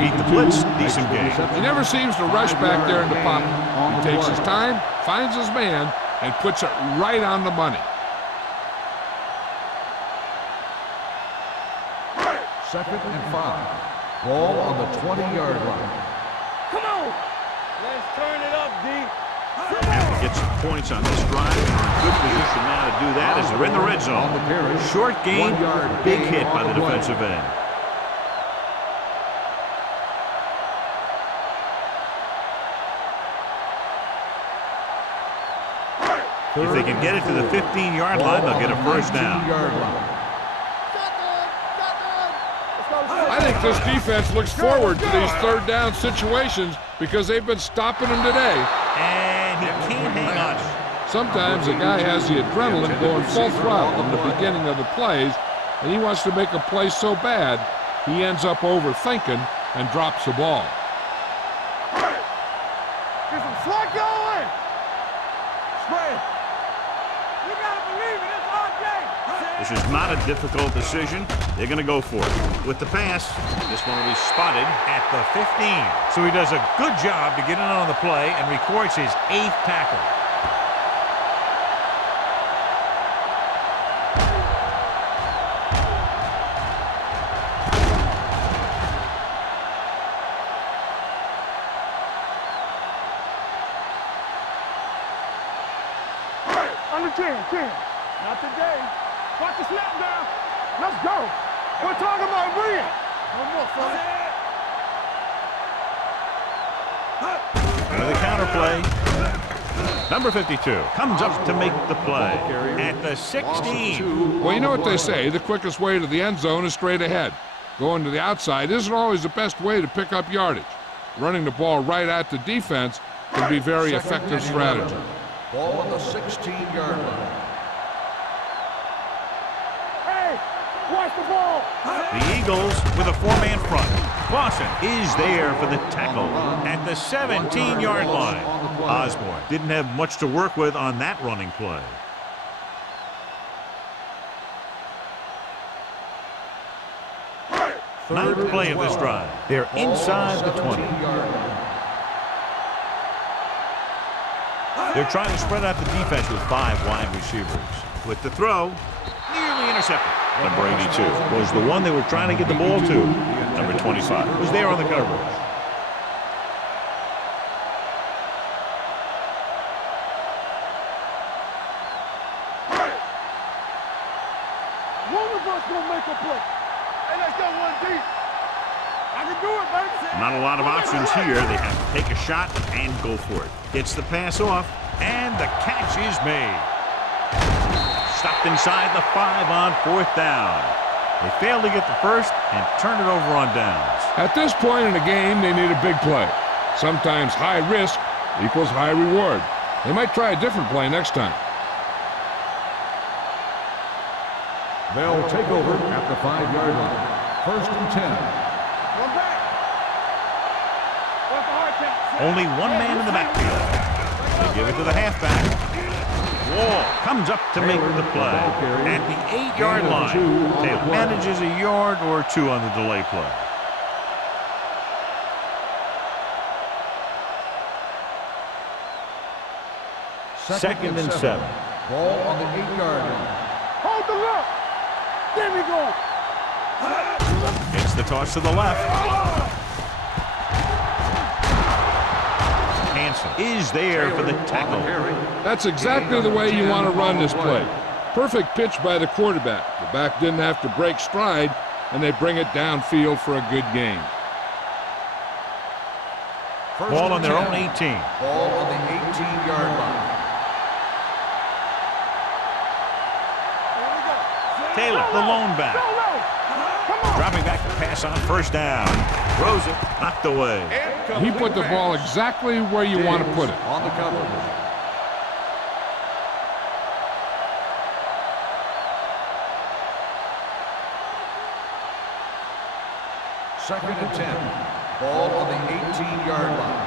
Beat the blitz, decent game. He never seems to rush back there in the pocket. He takes his time, finds his man, and puts it right on the money. Second and 5. Ball on the 20-yard line. Come on. Let's turn it up, D. Have to get some points on this drive. Good position now to do that as they're in the red zone. Short gain, big hit by the defensive end. If they can get it to the 15-yard line, they'll get a first down. I think this defense looks forward to these third down situations because they've been stopping them today. And he can't hang on. Sometimes a guy has the adrenaline going full throttle in the beginning of the plays, and he wants to make a play so bad, he ends up overthinking and drops the ball. Get some slot going. Spread. You gotta believe it. It's our game. This is not a difficult decision. They're going to go for it. With the pass, this one will be spotted at the 15. So he does a good job to get in on the play and records his 8th tackle. Under 10. Not today. Watch the snap down. Let's go. We're talking about bring it. No more, son. Into the counter play. Number 52 comes up to make the play at the 16. Well, you know what they say, the quickest way to the end zone is straight ahead. Going to the outside isn't always the best way to pick up yardage. Running the ball right at the defense can be very effective strategy. Ball on the 16-yard line. Watch the ball. The Eagles with a 4-man front. Clausen is there for the tackle at the 17-yard line. Osborne didn't have much to work with on that running play. Ninth play of this drive. They're inside the 20. They're trying to spread out the defense with 5 wide receivers. With the throw, nearly intercepted. Number 82 was the one they were trying to get the ball to. Number 25 was there on the coverage. One of us gonna make a play. Hey, let's go 1 deep. I can do it, baby. Not a lot of options here. They have to take a shot and go for it. Gets the pass off, and the catch is made. Stopped inside the 5 on 4th down. They failed to get the first and turn it over on downs. At this point in the game, they need a big play. Sometimes high risk equals high reward. They might try a different play next time. They'll take over at the 5-yard line. First and 10. One back. What's the hard count? Only one man in the backfield. They give it to the halfback. Wall comes up to make the play at the 8-yard line. Taylor manages a yard or 2 on the delay play. Second and 7. Ball on the 8-yard line. Hold the look. There we go. It's the toss to the left. Hansen is there for the tackle. That's exactly the way you want to run this play. Perfect pitch by the quarterback. The back didn't have to break stride, and they bring it downfield for a good gain. Ball on their own 18. Ball on the 18-yard line. Taylor, the lone back. Dropping back to pass on first down. Throws it, knocked away. He put the ball exactly where you want to put it. On the cover. Second and 10. Ball on the 18-yard line.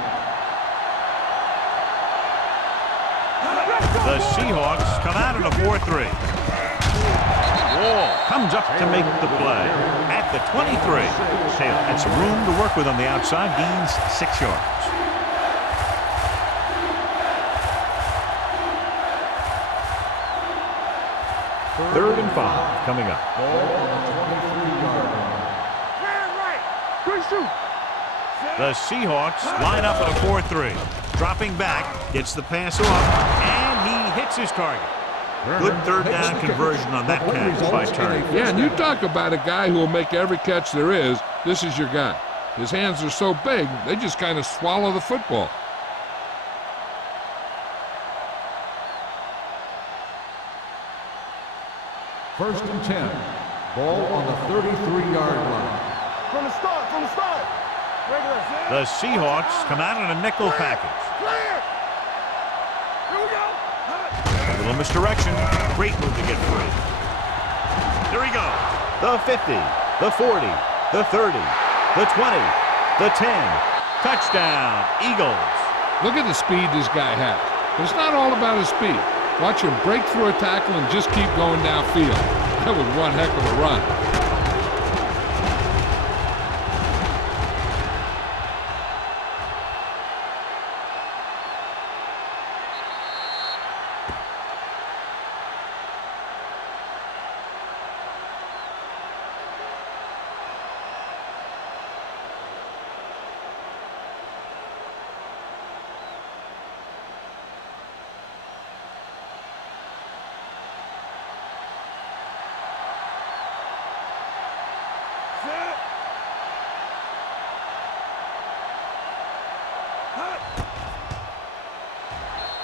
The Seahawks come out in a 4-3. Wall comes up to make the play at the 23. Taylor had some room to work with on the outside, gains 6 yards. Third and 5 coming up. Ball on the 23-yard line. Man right. Good shoot. The Seahawks line up at a 4-3. Dropping back, gets the pass off, and he hits his target. Good third down conversion on that catch by Turner. Yeah, and you talk about a guy who will make every catch there is. This is your guy. His hands are so big, they just kind of swallow the football. First and 10. Ball on the 33-yard line. From the start. Regular. The Seahawks come out in a nickel package. Clear. Here we go. A little misdirection. Great move to get free. Here we go. The 50, the 40, the 30, the 20, the 10. Touchdown, Eagles. Look at the speed this guy has. But it's not all about his speed. Watch him break through a tackle and just keep going downfield. That was one heck of a run.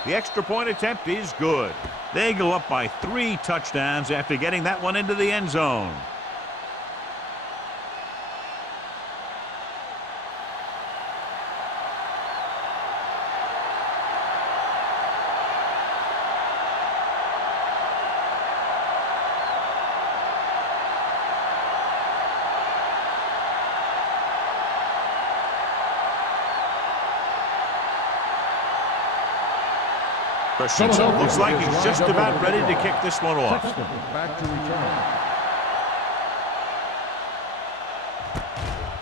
The extra point attempt is good. They go up by 3 touchdowns after getting that one into the end zone. Christensen looks like he's just about ready to kick this one off. Back to return.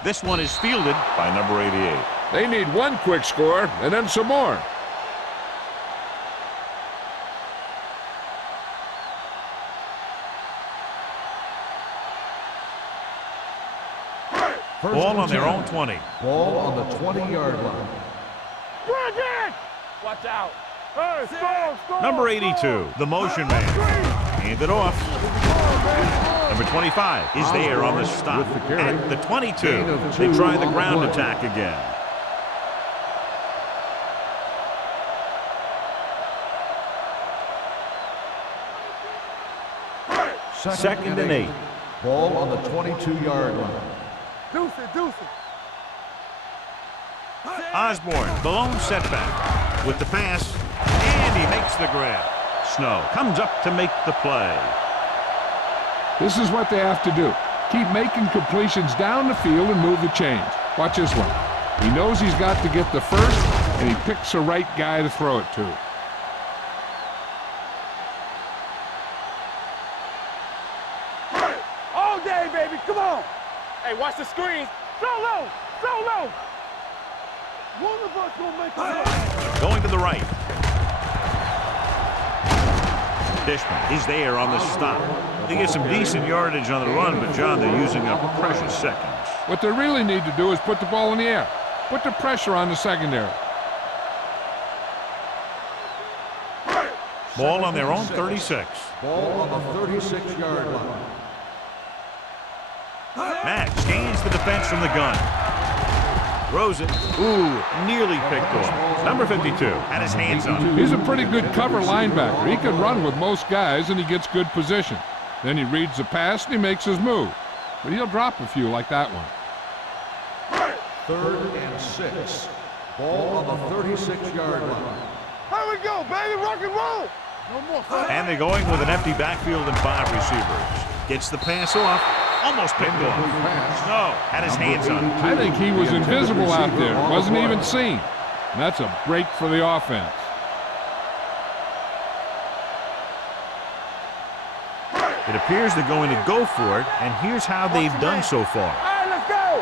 This one is fielded by number 88. They need one quick score and then some more. Ball on their own 20. Ball on the 20-yard line. Watch out. Hey, stop. Number 82, the motion man. Hand it off. Number 25 is there on the stop. At the 22, they try the ground attack again. Second and 8. Ball on the 22-yard line. Deuce it. Osborne, the lone setback with the pass, and he makes the grab. Snow comes up to make the play. This is what they have to do. Keep making completions down the field and move the chains. Watch this one. He knows he's got to get the first, and he picks the right guy to throw it to. All day, baby. Come on. Hey, watch the screen. So low. One of us will make it. Going to the right. Dishman is there on the stop. They get some decent yardage on the run, but John, they're using up precious seconds. What they really need to do is put the ball in the air. Put the pressure on the secondary. Ball on their own 36. Ball on the 36-yard line. Matt scans the defense from the gun. Throws it. Ooh, nearly picked off. Number 52 had his hands on it. He's a pretty good cover linebacker. He can run with most guys, and he gets good position. Then he reads the pass, and he makes his move. But he'll drop a few like that one. 3rd and 6. Ball on the 36-yard line. Here we go, baby. Rock and roll. No more. And they're going with an empty backfield and 5 receivers. Gets the pass off. Almost picked off. Snow had his hands on it. I think he was invisible out there. Wasn't even seen. And that's a break for the offense. It appears they're going to go for it, and here's how they've done so far. All right, let's go.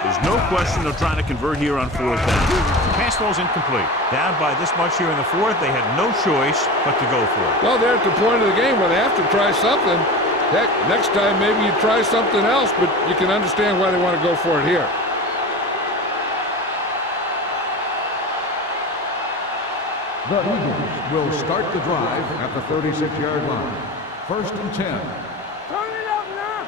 There's no question of trying to convert here on fourth down. The pass ball's incomplete. Down by this much here in the fourth, they had no choice but to go for it. Well, they're at the point of the game where they have to try something. Heck, next time maybe you try something else, but you can understand why they want to go for it here. The Eagles will start the drive at the 36-yard line. First and 10. Turn it up now.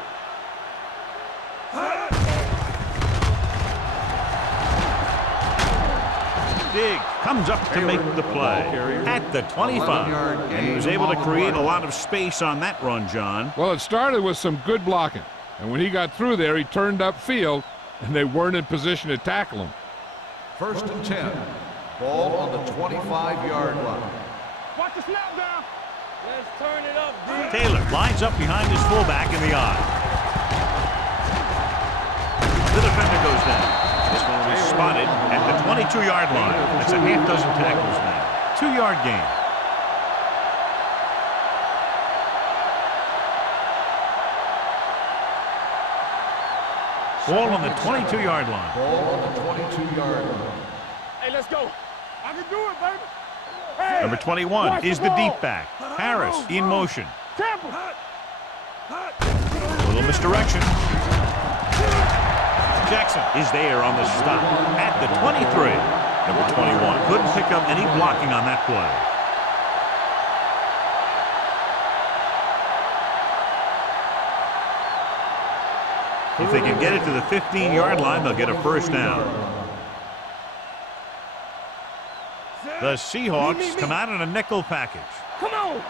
Diggs comes up to make the play at the 25. And he was able to create a lot of space on that run, John. Well, it started with some good blocking. And when he got through there, he turned upfield, and they weren't in position to tackle him. First and 10. Ball on the 25-yard line. Watch the snap down. Let's turn it up, D. Taylor lines up behind his fullback in the eye. The defender goes down. This one was spotted at the 22-yard line. That's a half dozen tackles now. 2-yard gain. Ball on the 22-yard line. Ball on the 22-yard line. Hey, let's go. I can do it, baby. Hey, Number 21 is the deep back. Harris in motion. Tampa. A little misdirection. Jackson is there on the stop at the 23. Number 21 couldn't pick up any blocking on that play. If they can get it to the 15-yard line, they'll get a first down. The Seahawks come out in a nickel package. Come on.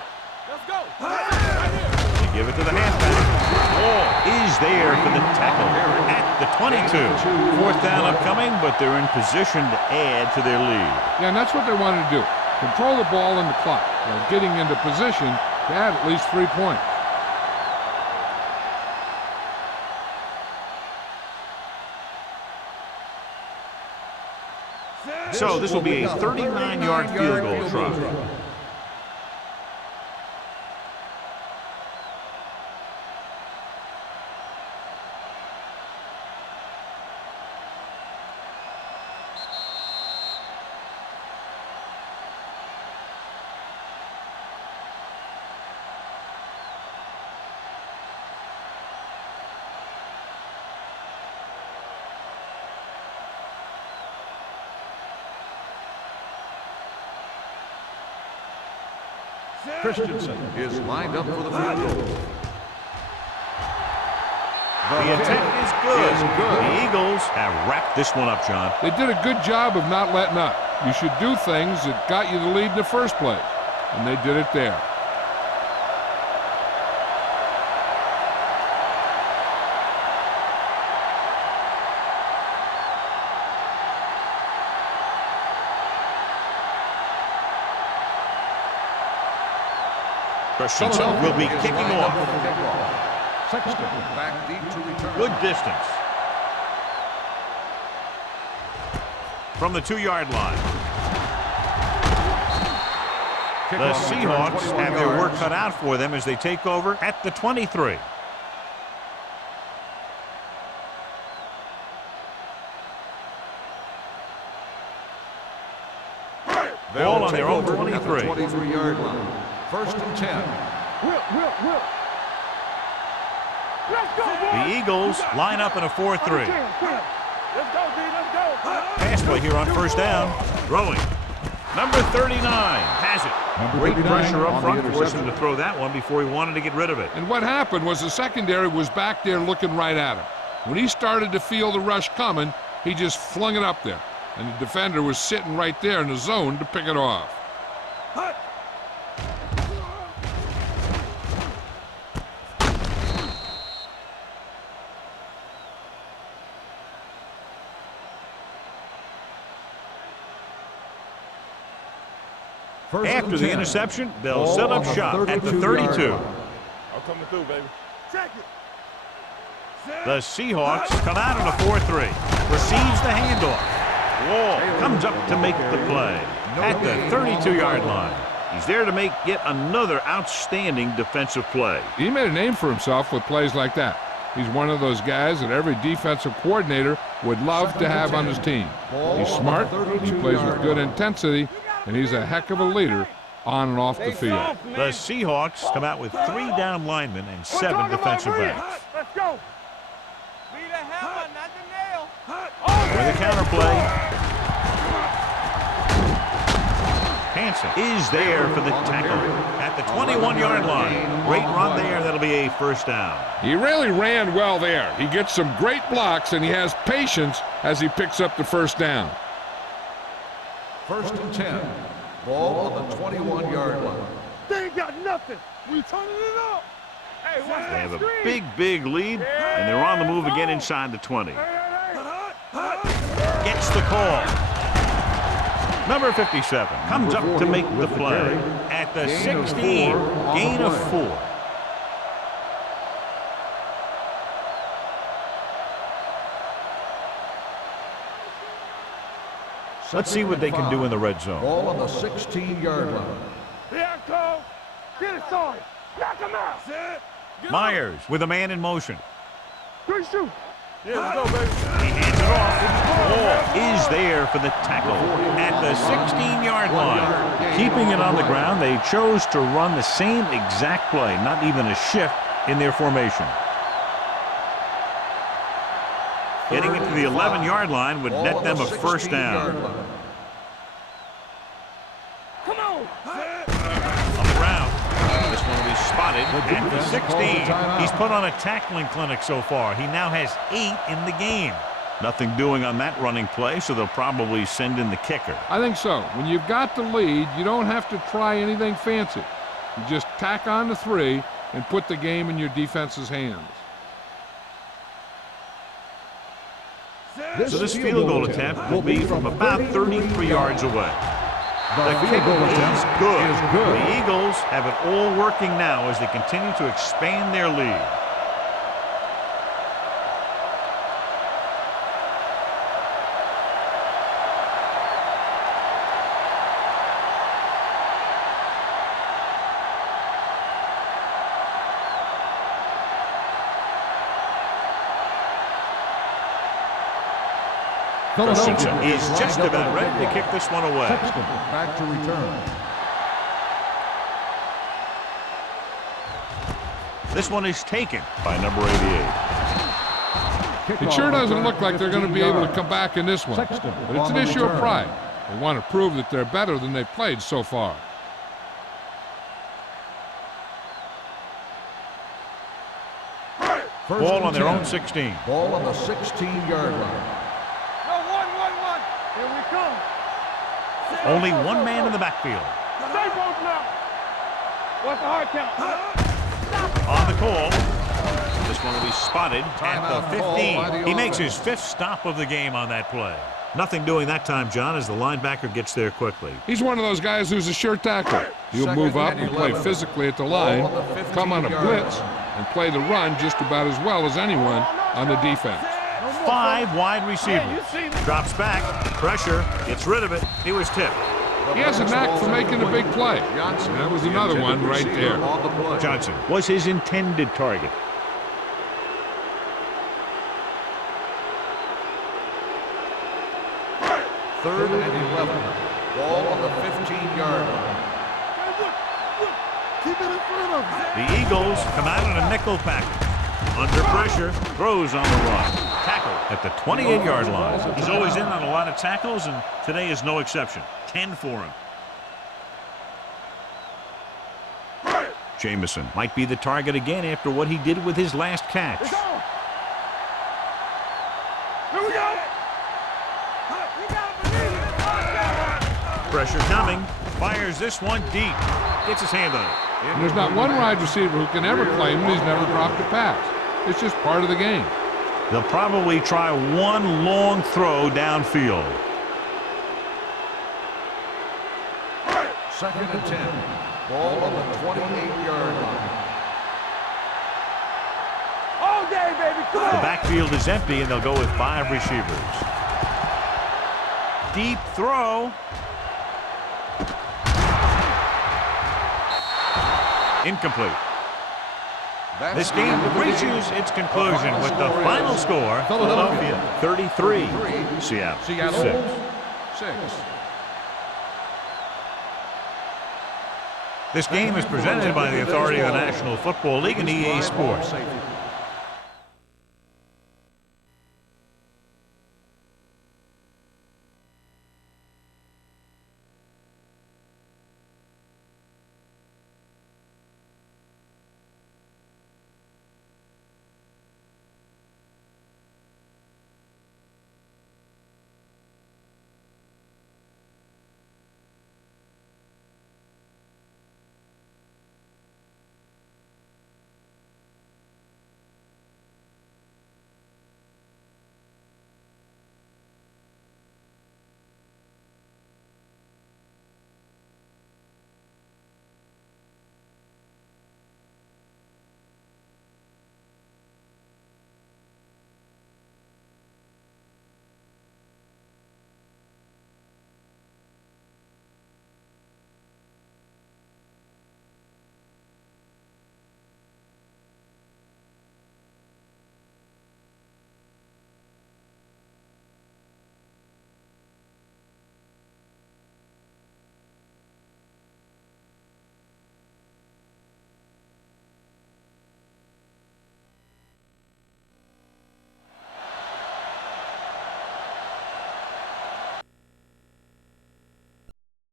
Let's go. They give it to the halfback. Ball is there for the tackle at the 22. Fourth down upcoming, but they're in position to add to their lead. Yeah, and that's what they wanted to do. Control the ball and the clock while getting into position to add at least 3 points. So this will be a 39-yard field goal try. Christensen is lined up for the field goal. The attempt is good. The Eagles have wrapped this one up, John. They did a good job of not letting up. You should do things that got you the lead in the first place, and they did it there. Christensen will be kicking off. Sexton back deep to return. Good distance. From the 2-yard line. The Seahawks have their work cut out for them as they take over at the 23. Ball on their own 23. 23-yard line. First and 10. Whip. Let's go, boy. The Eagles line up in a 4-3. Let's go, D. Let's go. Pass play here on first down. Throwing. Number 39 has it. Great pressure up front, forced him to throw that one before he wanted to get rid of it. And what happened was the secondary was back there looking right at him. When he started to feel the rush coming, he just flung it up there. And the defender was sitting right there in the zone to pick it off. After the interception, they'll set up shop at the 32. I'm coming through, baby. Check it. The Seahawks come out in a 4-3. Receives the handoff. Wall comes up to make the play at the 32-yard line. He's there to make yet another outstanding defensive play. He made a name for himself with plays like that. He's one of those guys that every defensive coordinator would love to have on his team. He's smart, he plays with good intensity, and he's a heck of a leader on and off the field. The Seahawks come out with 3 down linemen and 7 defensive backs. Let's go. Be the hammer, not the nail. With a counterplay. Hansen is there for the tackle at the 21-yard line. Great run there. That'll be a first down. He really ran well there. He gets some great blocks, and he has patience as he picks up the first down. 1st and 10. Ball on the 21-yard line. They ain't got nothing. We turning it up. Hey, what's They that have a screen? big lead, and they're on the move again inside the 20. Gets the call. Number 57 comes up to make the play at the 16. Gain of 4. Let's see what they can do in the red zone. Ball on the 16-yard line. Here I come. Get it started. Knock him out. Myers with a man in motion. 3 shoot. Yeah, let's go, baby. He hands it off. Ball is there for the tackle at the 16-yard line. Keeping it on the ground, they chose to run the same exact play, not even a shift in their formation. Getting it to the 11-yard line would net them a first down. Come on. On the ground. This one will be spotted at the 16. He's put on a tackling clinic so far. He now has 8 in the game. Nothing doing on that running play, so they'll probably send in the kicker. I think so. When you've got the lead, you don't have to try anything fancy. You just tack on the 3 and put the game in your defense's hands. So this field goal attempt will be from about 33 yards away. The kick is good. The Eagles have it all working now as they continue to expand their lead. Christensen is just about ready to kick this one away. Back to return. This one is taken by number 88. It sure doesn't look like they're going to be able to come back in this one, but it's an issue of pride. They want to prove that they're better than they've played so far. Ball on their own 16. Ball on the 16-yard line. Here we come. Only one man in the backfield. Stay both now. What's the hard count? On the call. This one will be spotted at the 15. He makes his 5th stop of the game on that play. Nothing doing that time, John, as the linebacker gets there quickly. He's one of those guys who's a sure tackler. He'll move up and play physically at the line, come on a blitz, and play the run just about as well as anyone on the defense. 5 wide receivers. Drops back. Pressure. Gets rid of it. He was tipped. He has a knack for making a big play. And that was another one right there. Johnson was his intended target. Third and 11. Ball on the 15-yard line. Keep it in front of him. The Eagles come out in a nickel package. Under pressure, throws on the run. Tackle at the 28-yard line. He's always in on a lot of tackles, and today is no exception. 10 for him. Jamison might be the target again after what he did with his last catch. Here we go. Pressure coming. Fires this one deep. Gets his hand on it. And there's not one wide receiver who can ever claim that he's never dropped a pass. It's just part of the game. They'll probably try one long throw downfield. 2nd and 10. Ball on the 28-yard line. All day, baby. Come The on. backfield is empty, and they'll go with 5 receivers. Deep throw. Incomplete. This game reaches its conclusion with the final score, Philadelphia 33, Seattle 6. This game is presented by the authority of the National Football League and EA Sports.